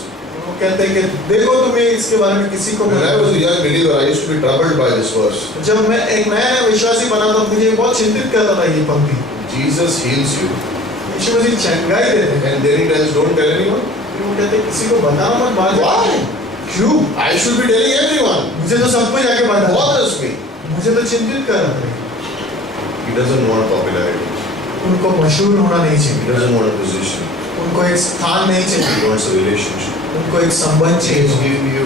वो कहते हैं कि देखो तुम्हें इसके बारे में किसी को When I was a young believer, I used to be troubled by this verse. जब मैं एक नया विश्वासी बना तो मुझे बहुत चिंतित करता था ये पंक्ति। Jesus heals you. यीशु मसीह चंगाई देते हैं। And then he tells, don't tell anyone. फिर वो कहते हैं किसी को बताओ मत बात। Why? क्यों? I should be telling everyone. मुझे तो सबको जाके What बताना। bothers me? मुझे तो चिंतित कर रहा था। He doesn't want popularity. उनको मशहूर होना नहीं He चाहिए, doesn't want a position. उनको एक स्थान नहीं चाहिए, He wants a relationship. उनको एक संबंध He is चाहिए। giving you.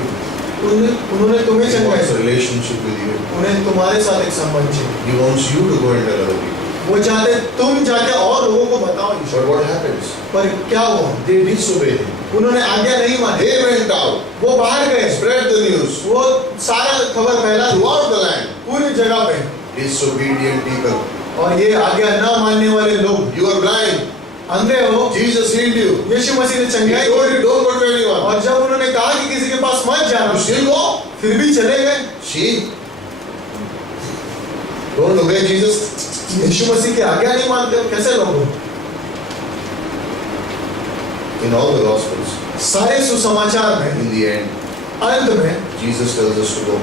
उन्होंने तुम्हें He चंगाई wants a the, relationship with you. उन्हें तुम्हारे साथ एक संबंध चाहिए। He wants you to go and tell other people. वो चाहते तुम जाके और लोगों को बताओ यीशु। But what happens? पर क्या हुआ? They disobey him. उन्होंने आज्ञा नहीं मानी। They went out, वो बाहर गए, spread the news वो सारा खबर फैला throughout the land. पूरी जगह पे। Disobedient people. और ये आज्ञा न मानने वाले लोग, You are blind. अंधे हो, Jesus healed you. यीशु मसीह ने He चंगाई told the. you don't go to anyone. और जब उन्होंने कहा कि किसी के पास मत जाना, You still go? फिर भी चले गए। See? Don't obey Jesus. यीशु मसीह की आज्ञा नहीं मानते हो, कैसे लोग हो? In all the Gospels, सारे सुसमाचार में in the end, अंत में Jesus tells us to go.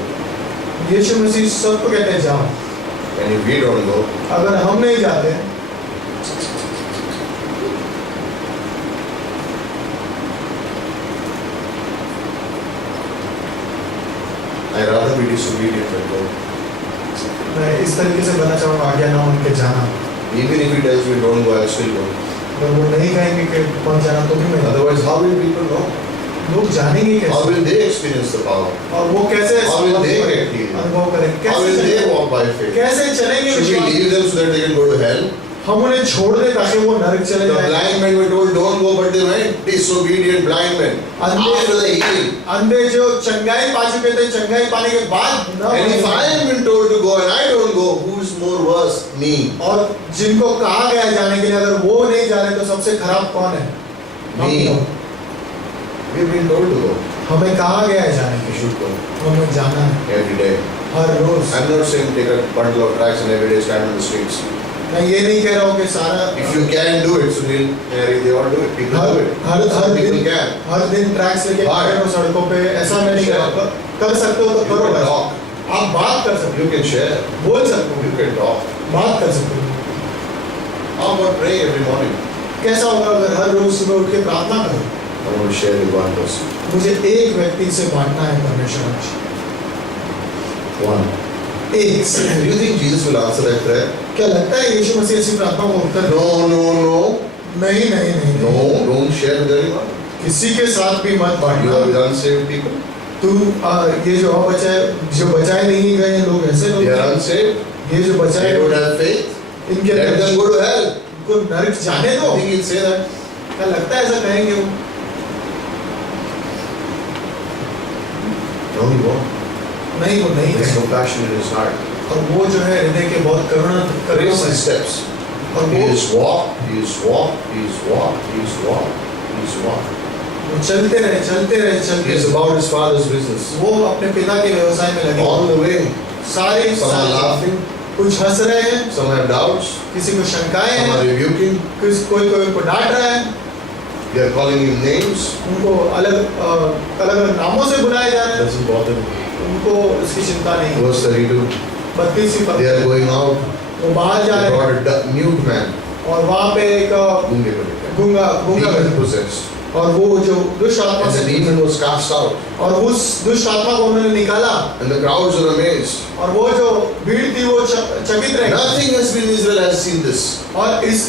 यीशु मसीह सबको कहते हैं जाओ। And if we don't go, अगर हम नहीं जाते I'd rather be disobedient than go. मैं इस तरीके से बनना चाहूँगा, आज्ञा ना उनके जाना। Even if he tells me don't go, I'll still go. अगर वो नहीं कहेंगे कि मत जाना तो भी मैं Otherwise, how will people know? लोग जानेंगे How कैसे? will they experience the power? और वो कैसे How will they get healed? अनुभव करेंगे? How कैसे will they चलेंगे? walk by faith? कैसे चलेंगे Should we विश्वास? leave them so that they can go to hell? हम उन्हें छोड़ दें ताकि वो नरक चले The जाएं। blind men were told don't go, but they went. Disobedient blind men. After the healing. अंधे जो चंगाई पा चुके थे, चंगाई पाने के बाद न And if I am been told to go and I don't go, who is more worse? Me. और जिनको कहा गया जाने के लिए अगर वो नहीं जा रहे तो सबसे खराब कौन है? हम Me. लोग। We have been told to go. हमें कहा गया है जाने के We लिए, should go हमें जाना है every day. Her rose. I'm not saying take a bundle of tracts and every day stand on the streets. मैं ये नहीं कह रहा हूँ कि सारा If you can do it, Sunil, Mary, they all do it. People her do it. Her Some her people दिन can. हर दिन ट्रैक्स लेके हाँ। खड़े हो सड़कों पे, ऐसा मैं नहीं कह रहा। कर सकते हो तो You करो can बस। talk. आप बात कर सकते You can share. हो, बोल सकते You हो, can talk. बात कर सकते हो। How about praying every morning? कैसा होगा अगर हर रोज सुबह उठ के प्रार्थना करो? I want to share with one person. मुझे एक व्यक्ति से बांटना है परमेश्वर आज। One. एक से। Do you think Jesus will answer that prayer? क्या लगता है यीशु मसीह ऐसी प्रार्थना को उत्तर दे? No, no, no. नहीं नहीं नहीं No, नहीं। don't share with anyone. किसी के साथ भी मत You बांटना। are with unsaved people. तू ये जो बचाए नहीं गए लोग ऐसे लोग They are हैं। unsaved. ये जो बचाए They don't have faith. इनके Let them go to hell. को नरक जाने दो। I think he'll say that. क्या लगता है ऐसा कहेंगे वो? No, he won't. नहीं वो नहीं There's कहेंगे। compassion in his heart. और वो जो है हृदय के बहुत करुणा Trace his steps. और He वो is walk, he is walk, he is walk, he is walk, he is walk. चलते रहे चलते रहे He चलते is about his father's business. वो अपने पिता के व्यवसाय में लगे On the way, सारे some are laughing, कुछ हंस रहे हैं, some have doubts, किसी को शंकाएं some are हैं, rebuking, कोई कोई को डांट रहा है, they are calling him names. उनको अलग अलग नामों से बुलाया जा रहा है, Doesn't bother him. उनको इसकी चिंता नहीं। Verse 32. 32वीं They are पंक्ति, going out. वो बाहर जा They रहे हैं brought a mute man. और वहाँ पे एक Gungge bolte hain. गूंगा Demon possessed. और वो जो दुष्ट आत्मा And the से demon was cast out. और उस दुष्ट आत्मा को उन्होंने निकाला And the crowds were amazed. और वो जो भीड़ थी वो चकित रह गई। Nothing has been Israel has seen this. और इस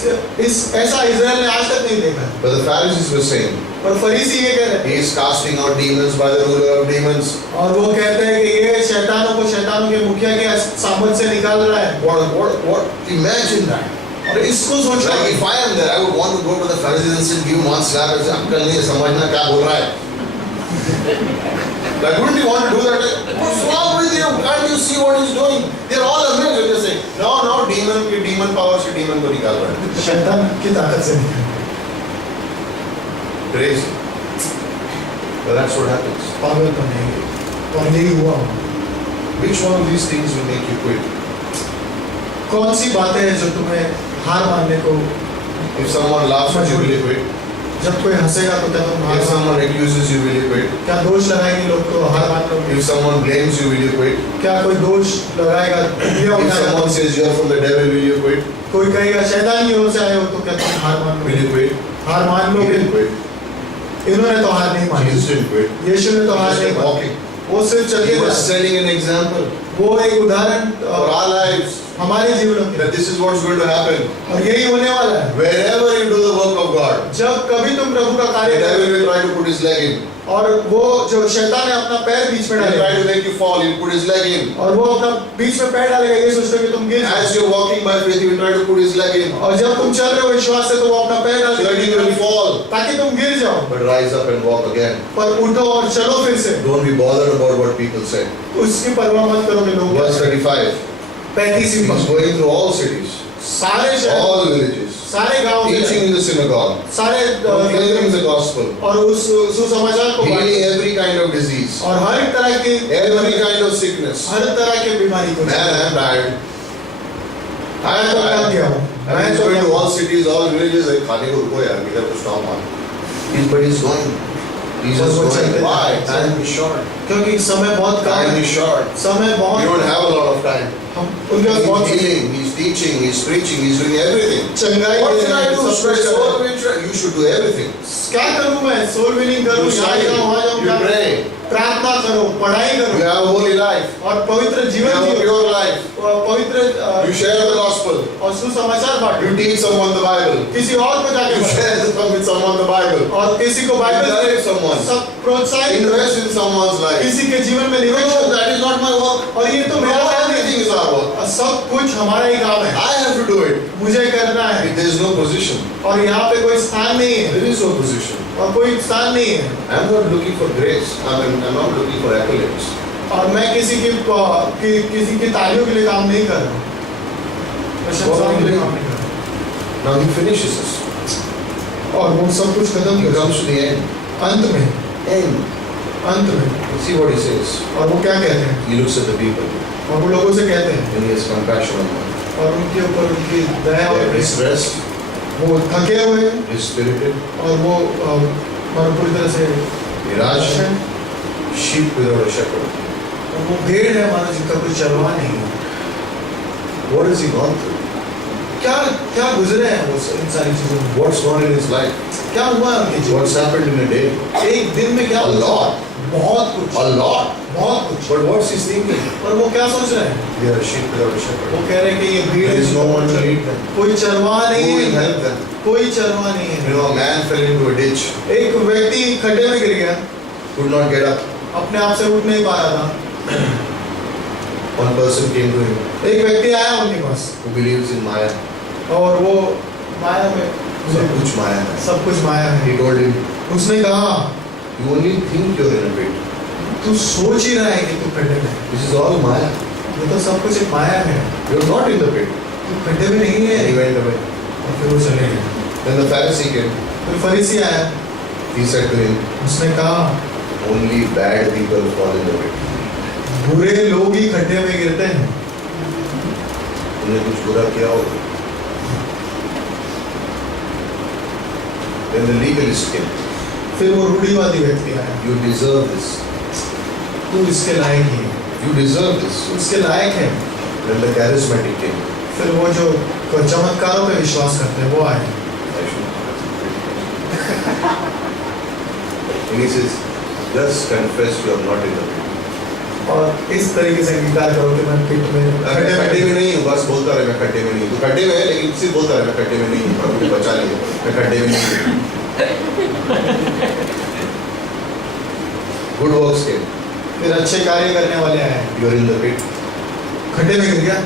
ऐसा इज़राइल ने आज तक नहीं देखा। But the Pharisees were saying, और फरीसी ये कह रहे थे he is casting out demons by the ruler of demons. और वो कहते हैं कि ये शैतानों को शैतानों के मुखिया के सामर्थ से निकाल रहा है। What? Imagine that. और इसको सोचो Like if I am there, I would want to go to the Pharisees and say, give him one slap and say, uncle नहीं समझना क्या बोल रहा है. Like wouldn't you want to do that? Like, what's wrong with you? Can't you see what he's doing? They're all amazed when they say, no, demon power से demon को निकाल रहा है. शैतान की ताकत से निकाल। Crazy. But that's what happens. पागल बनेंगे और यही हुआ। Which one of these things will make you quit? कौन सी बातें हैं जो तुम्हें हार मानने को? If someone laughs at you, will you quit? जब कोई हंसेगा तो क्या तुम हार If मान someone accuses you, will you quit? क्या दोष लगाएंगे लोग तो हार मान लोगे? If someone blames you, will you quit? क्या कोई दोष लगाएगा उंगलियां If उठाएगा? someone says you are from the devil, will you quit? कोई कहेगा शैतान की ओर से आए हो तो क्या तुम हार मान Will लोगे? you quit? हार मान He लोगे? didn't quit. इन्होंने तो हार नहीं मानी। Jesus didn't quit. यीशु ने तो He हार just नहीं kept मानी। walking. वो सिर्फ He चलते was रहे। setting an example वो एक उदाहरण for our lives हमारे जीवनों के that this is what's going to happen. और यही होने वाला है। Wherever you do the work of God, जब कभी तुम प्रभु का the कार्य devil करो will try to put his leg in. और वो जो शैतान है अपना पैर बीच में He will try डालेगा to make you fall. He will put his leg in. और वो अपना बीच में पैर डालेगा ये सोचते कि तुम गिर जाओ। As you're walking by faith, he will try to put his leg in. और जब तुम चल रहे हो विश्वास से तो वो अपना पैर So that you will डालेगा fall. ताकि तुम गिर जाओ। But rise up and walk again. पर उठो और चलो फिर से। Don't be bothered about what people say. उसकी परवाह मत करो कि लोग Verse 35. 35वीं He was going through all cities, सारे शहर all villages, सारे गांव teaching in the synagogue, सारे proclaiming the gospel, और उस सुसमाचार को healing बांटो every kind of disease, और हर तरह की every kind of sickness. हर तरह की बीमारी को Man, I'm tired. मैं तो कर दिया हूँ And he's going to all cities, all villages. Like, खाने को रुको यार, इधर कुछ काम आ. But he's going. He's just going. Why? Time is short. क्योंकि समय बहुत कम Time है is short. समय You बहुत don't have a lot of time. हम उनके पास बहुत He's healing, he's teaching, he's preaching, he's doing everything. चंगाई What दे should I रहे हैं, do? सब Should I कुछ कर रहे soul win? You should do everything. हैं। क्या करूँ मैं सोल विनिंग करूँ You यहाँ study, जाऊँ वहाँ जाऊँ you क्या pray, प्रार्थना करो पढ़ाई you करो have a holy life, और पवित्र you जीवन have a Jio pure life, और पवित्र you share the gospel, और सुसमाचार बांटो you teach someone the Bible, किसी और को जाके you बताओ share with someone the Bible, और किसी को बाइबल Encourage someone. सब प्रोत्साहित करो invest in someone's life. किसी के जीवन में निवेश No, करो that is not my work. और ये तो मेरा No, काम everything है is our work. और सब कुछ हमारा ही काम है I have to do it. मुझे करना है There is no position. और यहाँ पे कोई स्थान नहीं है There is no position. और कोई स्थान नहीं है I am not looking for grace. I'm not looking for accolades. और मैं किसी की तालियों के लिए काम नहीं कर रहा प्रशंसाओं के लिए काम नहीं कर रहा Now he finishes this. और वो सब कुछ खत्म He कर comes to the end. अंत में End. अंत में See what he says. और वो क्या कहते हैं He looks at the people. और वो लोगों से कहते हैं and he has compassion on them. और उनके ऊपर उनकी दया They और are distressed, वो थके हुए हैं dispirited, और वो पूरी तरह से निराश हैं, sheep without a shepherd. और वो भेड़ है मानो जिनका कोई चरवाहा नहीं है। What has he gone through? क्या क्या गुजरे हैं वो इन सारी चीजों में? What's gone in his life? क्या हुआ है उनके जीवन What's happened in a day? में? एक दिन में क्या A हुआ? lot. बहुत कुछ, A lot. बहुत कुछ। But what's he thinking? और वो क्या सोच रहे हैं? They are a sheep without a वो shepherd. कह रहे हैं कि ये भीड़ There है, is no one to lead them. कोई चरवाहा नहीं Who will है, help them? कोई चरवाहा नहीं You है। know, a man fell into a ditch, एक व्यक्ति खड्डे में गिर गया, could not get up. अपने आप से उठ नहीं पा रहा था। One person came to him एक व्यक्ति आया उनके पास who believes in Maya. और वो माया में सब कुछ माया है. सब कुछ माया है। He told him, उसने कहा you only think you're in a pit. तू सोच ही रहा है कि तू खड्डे में है। This is all Maya. ये तो सब कुछ एक माया है, You're not in the pit. तू खड्डे में नहीं है। And he went away. और फिर वो चले गए। Then the Pharisee came. फिर फरीसी आया, He said to him, उसने कहा only bad people fall in the pit. बुरे लोग ही खड्डे में गिरते हैं। तुमने कुछ बुरा किया हो. Then the legalist came. फिर वो रूढ़िवादी व्यक्ति आया, You deserve this. तू इसके लायक ही है, You deserve this. तू इसके लायक है। Then the charismatic came. फिर वो जो चमत्कारों पे विश्वास करते हैं वो आए, And he says, just confess you are not in the pit. और इस तरीके से अंगीकार करो कि मैं पिट में मैं खड्डे में नहीं हूँ, बस बोलता रहे मैं खड्डे में नहीं हूँ. तू खड्डे में है लेकिन सिर्फ बोलता रहे मैं खड्डे में नहीं हूँ. प्रभु ने बचा लिया, मैं खड्डे में नहीं हूँ. Good works came. फिर अच्छे कार्य करने वाले आए, You are in the pit. खड्डे में गिर गया,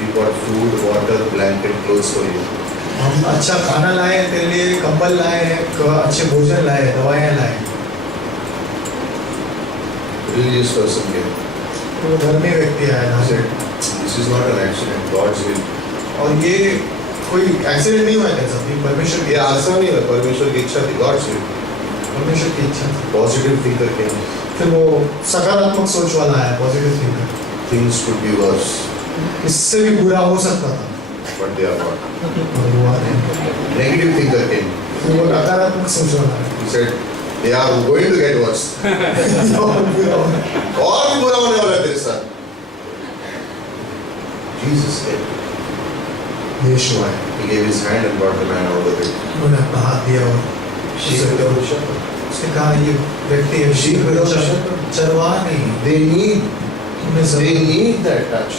We got food, water, blanket, clothes for you. हम अच्छा खाना लाए तेरे लिए, कंबल लाए हैं, अच्छे भोजन लाए, दवाइयाँ लाए। Religious person came. तो वो धर्मी व्यक्ति आया He ना, said, this is not an accident. God's will. और ये कोई एक्सीडेंट नहीं हुआ है सब, ये परमेश्वर की ये आसान नहीं है, परमेश्वर की इच्छा थी. God's will. परमेश्वर की इच्छा थी। Positive thinker came. फिर वो सकारात्मक सोच वाला है, positive thinker. Things could be worse, इससे भी बुरा हो सकता था, but they are not. और वो आ गए। Negative thinker came. फिर वो नकारात्मक सोच वाला है, He said, they are going to get worse. और बुरा होना। और भी बुरा होने वाला है तेरे साथ. Jesus said, यीशु आए, he gave his hand and brought the man out of the pit. उन्होंने अपना हाथ दिया और Sheep without a shepherd. उसने कहा ये व्यक्ति है, Sheep without a shepherd. चरवाहा नहीं, They need उन्हें need that touch.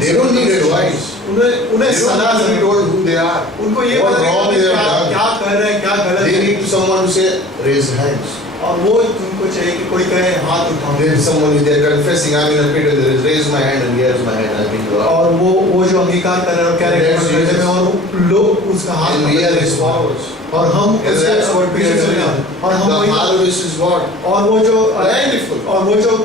They don't need advice. उन्हें They सलाह don't need to be जरूरत, told who they are. उनको ये What पता wrong नहीं they कि have done. क्या कर रहे हैं, क्या गलत They है, need someone to say, raise hands. और वो तुमको चाहिए कि कोई कहे हाथ उठाओ। There's someone who they're confessing, I'm in a pit, and there is raise my hand and here's my hand. I think you are. और वो जो अंगीकार कर रहे हैं और कह रहे हैं कि मैं खड्डे में, और लोग उसका हाथ And we पकड़ are लेते his हैं। followers. और हम And उसके that's what we पीछे are चले doing. जाते हैं। और हम The वही, harvest is what? और वो जो Plentiful. और वो जो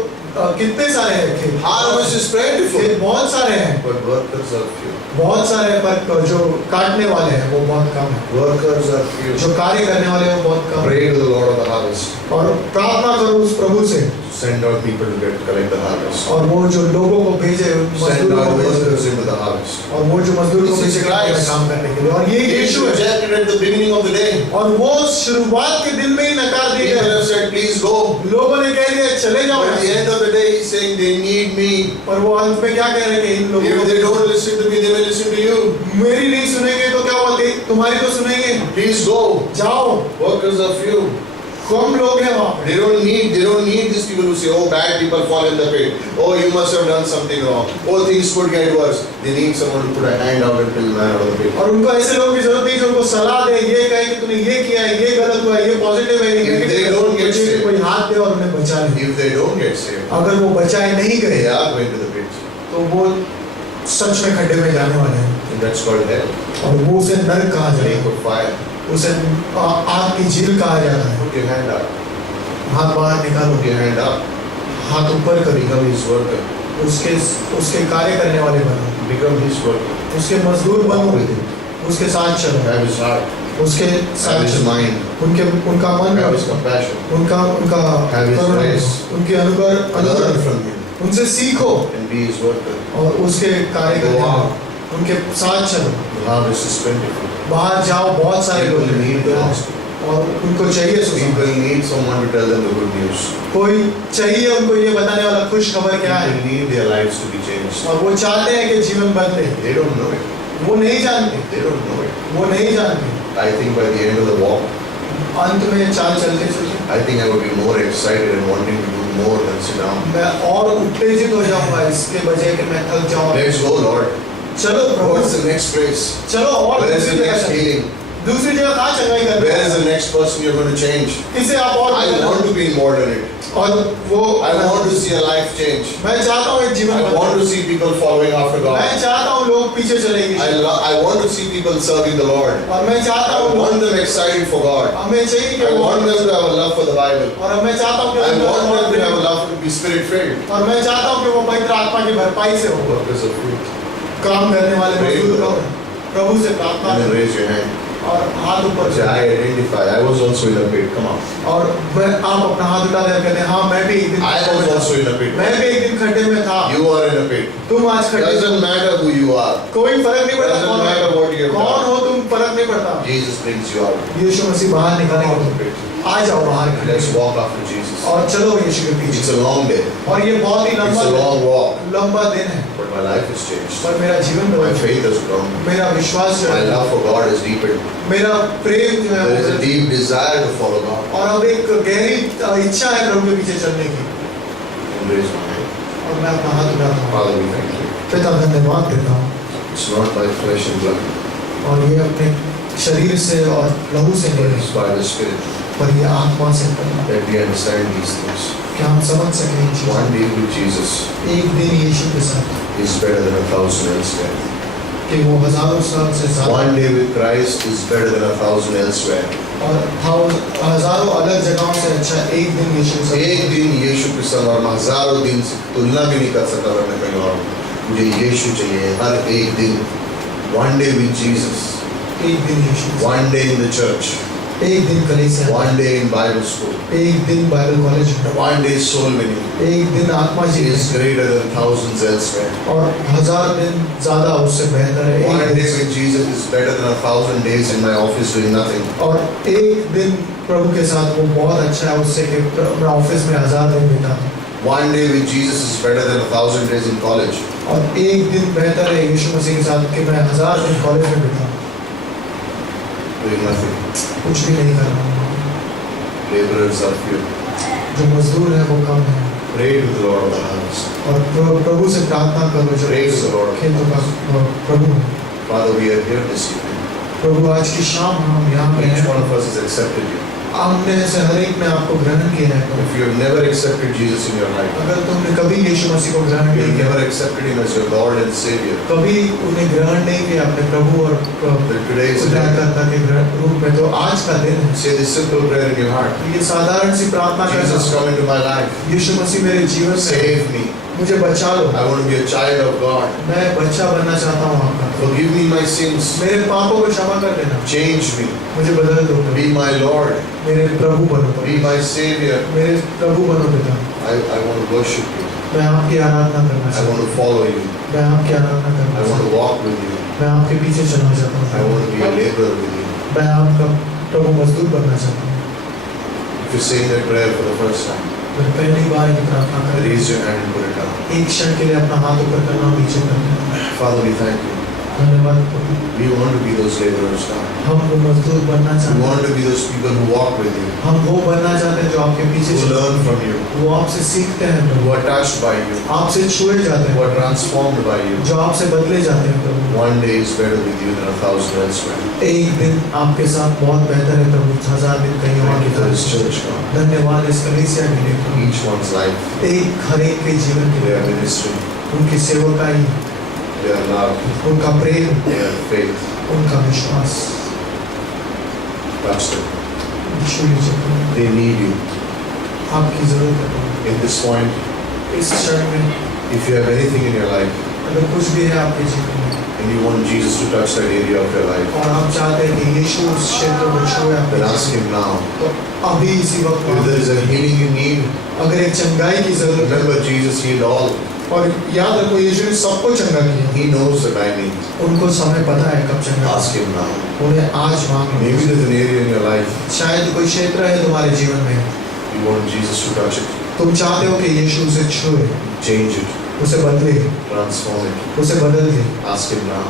कितने सारे हैं खेत, Harvest is plentiful. खेत बहुत सारे हैं, But workers are few. बहुत सारे हैं, पर जो काटने वाले हैं वो बहुत कम है, Workers are few. जो कार्य करने वाले हैं वो बहुत कम है। Pray to the Lord of the harvest. और प्रार्थना करो उस प्रभु से, Send out people to collect the harvest. और वो जो लोगों को भेजे, Send मजदूरों out को भेजे, workers into the harvest. और वो जो मजदूर को This is भेजे Christ. काम करने के लिए, और ये He यीशु है। rejected at the beginning of the day. और वो शुरुआत के दिन में ही नकार दिए People गए, have said, please go. लोगों ने कह दिया चले जाओ, But at the end of the day, he's saying they need me. और वो अंत में क्या कह रहे हैं कि इन लोगों If they को don't listen to me, they will listen to you. मेरी नहीं सुनेंगे तो क्या होगा, तुम्हारी तो सुनेंगे, Please go. जाओ। Workers are few. कम लोग हैं वहाँ पे, They don't need these people who say, oh, bad people fall in the pit. Oh, you must have done something wrong. Oh, things could get worse. They need someone to put a hand out and pull the man out of the pit. और उनको ऐसे लोगों की जरूरत नहीं जो उनको सलाह दे, ये कहे कि तूने ये किया है, ये गलत हुआ है, ये पॉजिटिव है, ये If they negative don't get है, saved. कोई हाथ दे और उन्हें बचा ले। If they don't get saved, अगर वो बचाए नहीं गए they are going to the pit. तो वो सच में खड्डे में जाने वाले हैं, And that's called hell. और वो उसे नरक कहा Lake जाएगा, of fire. उसे आग की झील कहा जाता है। Put your hand up. हाथ बाहर निकालो, Put your hand up. हाथ ऊपर करो, Become his worker. उसके कार्य करने वाले बनो, Become his worker. उसके मजदूर Walk बनो, with him. उसके साथ चलो, Have his heart. उसके Have साथ his चलो, mind. उनका मन, Have his compassion. उनका Have his करुणा, grace. उनके Learn अनुग्रह, from him. उनसे सीखो and be His worker. और उसके कार्य Go करने out. लगो। उनके साथ चलो, The harvest is plentiful. बाहर जाओ, बहुत सारे People लोग need the हैं gospel. और उनको चाहिए People सुसमाचार। need someone to tell them the good news. कोई चाहिए उनको ये बताने वाला खुश खबर क्या है, People need their lives to be changed. और वो चाहते हैं कि जीवन बदले। They don't know it. वो नहीं जानते, They don't know it. वो नहीं जानते। I think by the end of the walk, अंत में चाल चलते चलते I think I would be more excited and wanting to do more than sit down. मैं और उत्तेजित हो जाऊंगा इसके बजाय कि मैं थक जाऊं। Let's go, Lord. चलो प्रभु, What's the next place? चलो और Where is दूसरी the जगह next चलो। healing? दूसरी जगह कहाँ चंगाई करनी Where is है? the next person you're going to change? किसे आप और I बदलना? want to be more than it. और वो I want to see a life change. मैं चाहता हूँ एक जीवन I want बदले। to see people following after मैं God. चाहता हूँ लोग पीछे चलेंगे I want to see people serving the Lord. और मैं चाहता I हूँ want them excited for God. हमें चाहिए कि I वो want them to have a love for the Bible. और मैं चाहता हूँ कि I उनका want them to have a और love to be spirit filled. मैं चाहता हूँ कि वो पवित्र आत्मा की भरपाई से हो Workers of fruit. काम करने वाले Pray मजदूर to को God. प्रभु से प्रार्थना And then करें raise your hand. और हाथ ऊपर Say, I identify. I was also in a pit. Come on. और आप अपना हाथ उठा दिया कहते हैं हाँ मैं भी एक दिन I was also in a pit. मैं भी एक दिन खड्डे में था। You are in a pit. तुम आज खड्डे में Doesn't matter who you are. कोई फर्क नहीं पड़ता Doesn't matter what you have कौन done. हो तुम, फर्क नहीं पड़ता। Jesus brings you out. यीशु मसीह बाहर Come out निकालेगा of the तुम, pit. आ जाओ बाहर Let's walk after Jesus. और चलो यीशु के It's पीछे। a long day. और ये बहुत ही It's a लंबा long walk. दिन है, But my life has changed. पर मेरा जीवन My बदल, faith has grown. मेरा विश्वास जो My है, love for God has deepened. मेरा प्रेम जो है There is a वो- deep desire to follow God. और अब एक गहरी इच्छा है प्रभु के पीछे चलने की। And raise my hand. और मैं अपना हाथ उठाता हूँ, Father, we thank you. पिता धन्यवाद देता हूँ। It's not by flesh and blood, और ये अपने शरीर से और लहू से but नहीं, it's by the Spirit पर ये आत्मा से करना, that we understand these things. कि हम समझ सकें इन चीज़ों One को। day with Jesus एक दिन यीशु के साथ is better than 1,000 elsewhere. कि वो हजारों साल से ज्यादा One day with Christ is better than 1,000 elsewhere. और हजारों अलग जगहों से अच्छा एक दिन यीशु के साथ। एक दिन यीशु के संग और मैं हजारों दिन से तुलना भी नहीं कर सकता अगर मैं कहीं और हूँ। मुझे यीशु चाहिए हर एक दिन। One day with Jesus. एक दिन यीशु के साथ। One day in the church. एक दिन कलीसिया, One day in Bible school. एक दिन बाइबल कॉलेज में, One day soul winning. एक दिन आत्मा He is जीवन greater than thousands elsewhere. और हजार दिन ज्यादा उससे बेहतर है। One एक day दिन with Jesus is better than 1,000 days in my office doing nothing. और एक दिन प्रभु के साथ वो बहुत अच्छा है उससे कि मैं ऑफिस में हजार दिन बिता दूं। One day with Jesus is better than 1,000 days in college. और एक दिन बेहतर है यीशु मसीह के साथ कि मैं हजार दिन कॉलेज में बिताऊं, Doing nothing. कुछ भी नहीं कर रहा हूँ। Laborers are few. जो मजदूर है वो कम है Pray to the Lord of the harvest. और प्रभु से प्रार्थना करो जो Praise the Lord. खेतों का प्रभु है। Father, we are here this evening. प्रभु आज की शाम हम यहाँ पे Each हैं, one of us has accepted you. हमने से हर एक ने आपको ग्रहण किया है प्रभु। If you have never accepted Jesus in your life, अगर तुमने कभी यीशु मसीह को ग्रहण you नहीं have किया, never accepted Him as your Lord and Savior, कभी उन्हें ग्रहण नहीं किया अपने प्रभु और then today is the day. उद्धारकर्ता के रूप में, तो आज का दिन है। Say this simple prayer in your heart. ये साधारण सी प्रार्थना Jesus, करना, come into my life. यीशु मसीह मेरे जीवन में Save me. मुझे बचा लो, I want to be a child of God. मैं बच्चा बनना चाहता हूँ आपका। Forgive me my sins. मेरे पापों को क्षमा कर देना, Change me. मुझे बदल दो प्रभु। Be my Lord. मेरे प्रभु बनो Be प्रभु, my Savior. मेरे प्रभु बनो पिता। I want to worship you. मैं आपकी आराधना करना I चाहता want हूँ, to follow you. मैं आपकी आराधना करना I चाहता want हूँ, to walk with you. मैं आपके पीछे चलना चाहता I want to be a हूँ, laborer with you. मैं आपका प्रभु मजदूर बनना चाहता हूँ। If you're saying that prayer for the first time, मैं पहली बार ये प्रार्थना कर रही raise your hand and put it down. हूँ, एक क्षण के लिए अपना हाथ ऊपर करना और नीचे करना। Father, we thank you. धन्यवाद प्रभु, We want to be those laborers now. हम वो मजदूर बनना We चाहते हैं, want to be those people who walk with you, हम वो बनना चाहते हैं जो आपके पीछे who चलते learn हैं, from you, वो आपसे सीखते हैं who Prabhu, are touched by you, आपसे छुए जाते who हैं, are transformed by you. जो आपसे बदले जाते हैं प्रभु। One day is better with you than 1,000 elsewhere. एक दिन आपके साथ बहुत बेहतर है प्रभु, हजार दिन कहीं और Thank you for this बिताने। church, God. धन्यवाद इस कलीसिया के लिए प्रभु। Each one's life, एक हर एक के जीवन के their लिए, ministry, उनकी सेवकाई, their love, उनका प्रेम, their faith. उनका विश्वास, Touch them. Yeshu Yeshu Prabhu, They need you. आपकी जरूरत है प्रभु। In this point, इस क्षण में if you have anything in your life, अगर कुछ भी है आपके जीवन में, and you want Jesus to touch that area of your life, और आप चाहते हैं कि यीशु उस क्षेत्र को छुए आपके then ask जीवन Him now. में, तो अभी इसी वक्त If there is a healing you need, अगर एक चंगाई की जरूरत है, remember Jesus healed all. और याद रखो यीशु ने सबको चंगा किया, He knows the timing. उनको समय पता है कब चंगा, Ask Him now. उन्हें आज मांग लो। Maybe there's an area in your life शायद कोई क्षेत्र है तुम्हारे जीवन में, you want Jesus to touch it, तुम चाहते हो कि यीशु उसे छुए, change it, उसे बदले, transform it. उसे बदल दे, Ask Him now.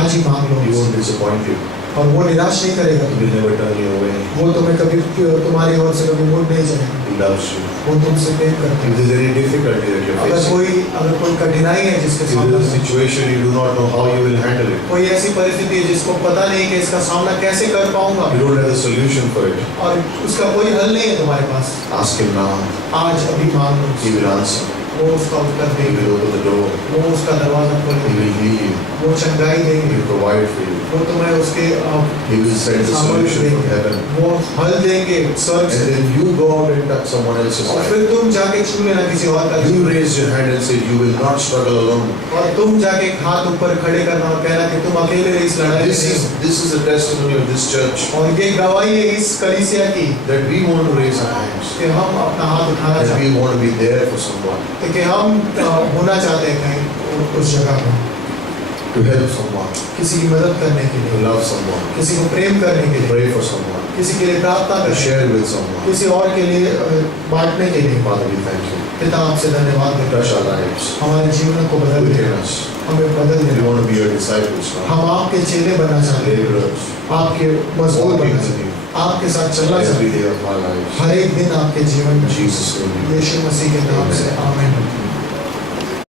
आज ही मांग He low, won't disappoint you. और वो निराश नहीं करेगा, He will never turn you away. वो तुम्हें कभी तुम्हारी ओर से कभी मुड़ नहीं जाएगा, He loves you. वो तुमसे प्रेम करता If है। there's any difficulty that you're facing, अगर कोई कठिनाई है जिसके if सामना there's a situation you do not know how you will handle it, कोई ऐसी परिस्थिति है जिसको पता नहीं कि इसका सामना कैसे कर पाऊंगा, you don't have a solution for it, और उसका कोई हल नहीं है तुम्हारे पास, ask Him now. आज अभी मांग लो, He will answer. वो उसका उत्तर He देंगे, will open the door. वो उसका दरवाजा He खोलेंगे, will heal you. वो चंगाई He देंगे, will provide for you. वो तुम्हें उसके He will send the सामर्थ्य solution from देंगे, heaven. वो हल देंगे स्वर्ग And से, then you go out and touch someone else's और life. फिर तुम जाके छू लेना किसी और का You जीवन, raise your hand and say, you will not struggle alone. और तुम जाके हाथ ऊपर खड़े करना और कहना कि तुम अकेले इस लड़ाई में नहीं हो। This is the testimony of this church, और ये गवाही है इस कलीसिया की that we want to raise our hands. कि हम अपना हाथ उठाना That चाहते we want to be there for someone, हैं, कि हम होना चाहते हैं कहीं उस जगह पर, to help someone, किसी की मदद करने के to लिए, love someone, किसी को प्रेम करने के to लिए, pray for someone, किसी के लिए प्रार्थना to करने, share with someone. किसी और के लिए बांटने के लिए। Father, we thank you. पिता आपसे धन्यवाद देता Touch our lives. हूं, हमारे जीवन को बदल Within दे, us. हमें बदल We they, want to be your disciples now. हम आपके चेले बनना चाहते हैं, Laborers. आपके मजदूर Walking बनना with चाहते हैं, you आपके साथ चलना चाहते every हैं day of our lives. हर एक दिन आपके जीवन In में, Jesus' name. यीशु मसीह के नाम से आमीन।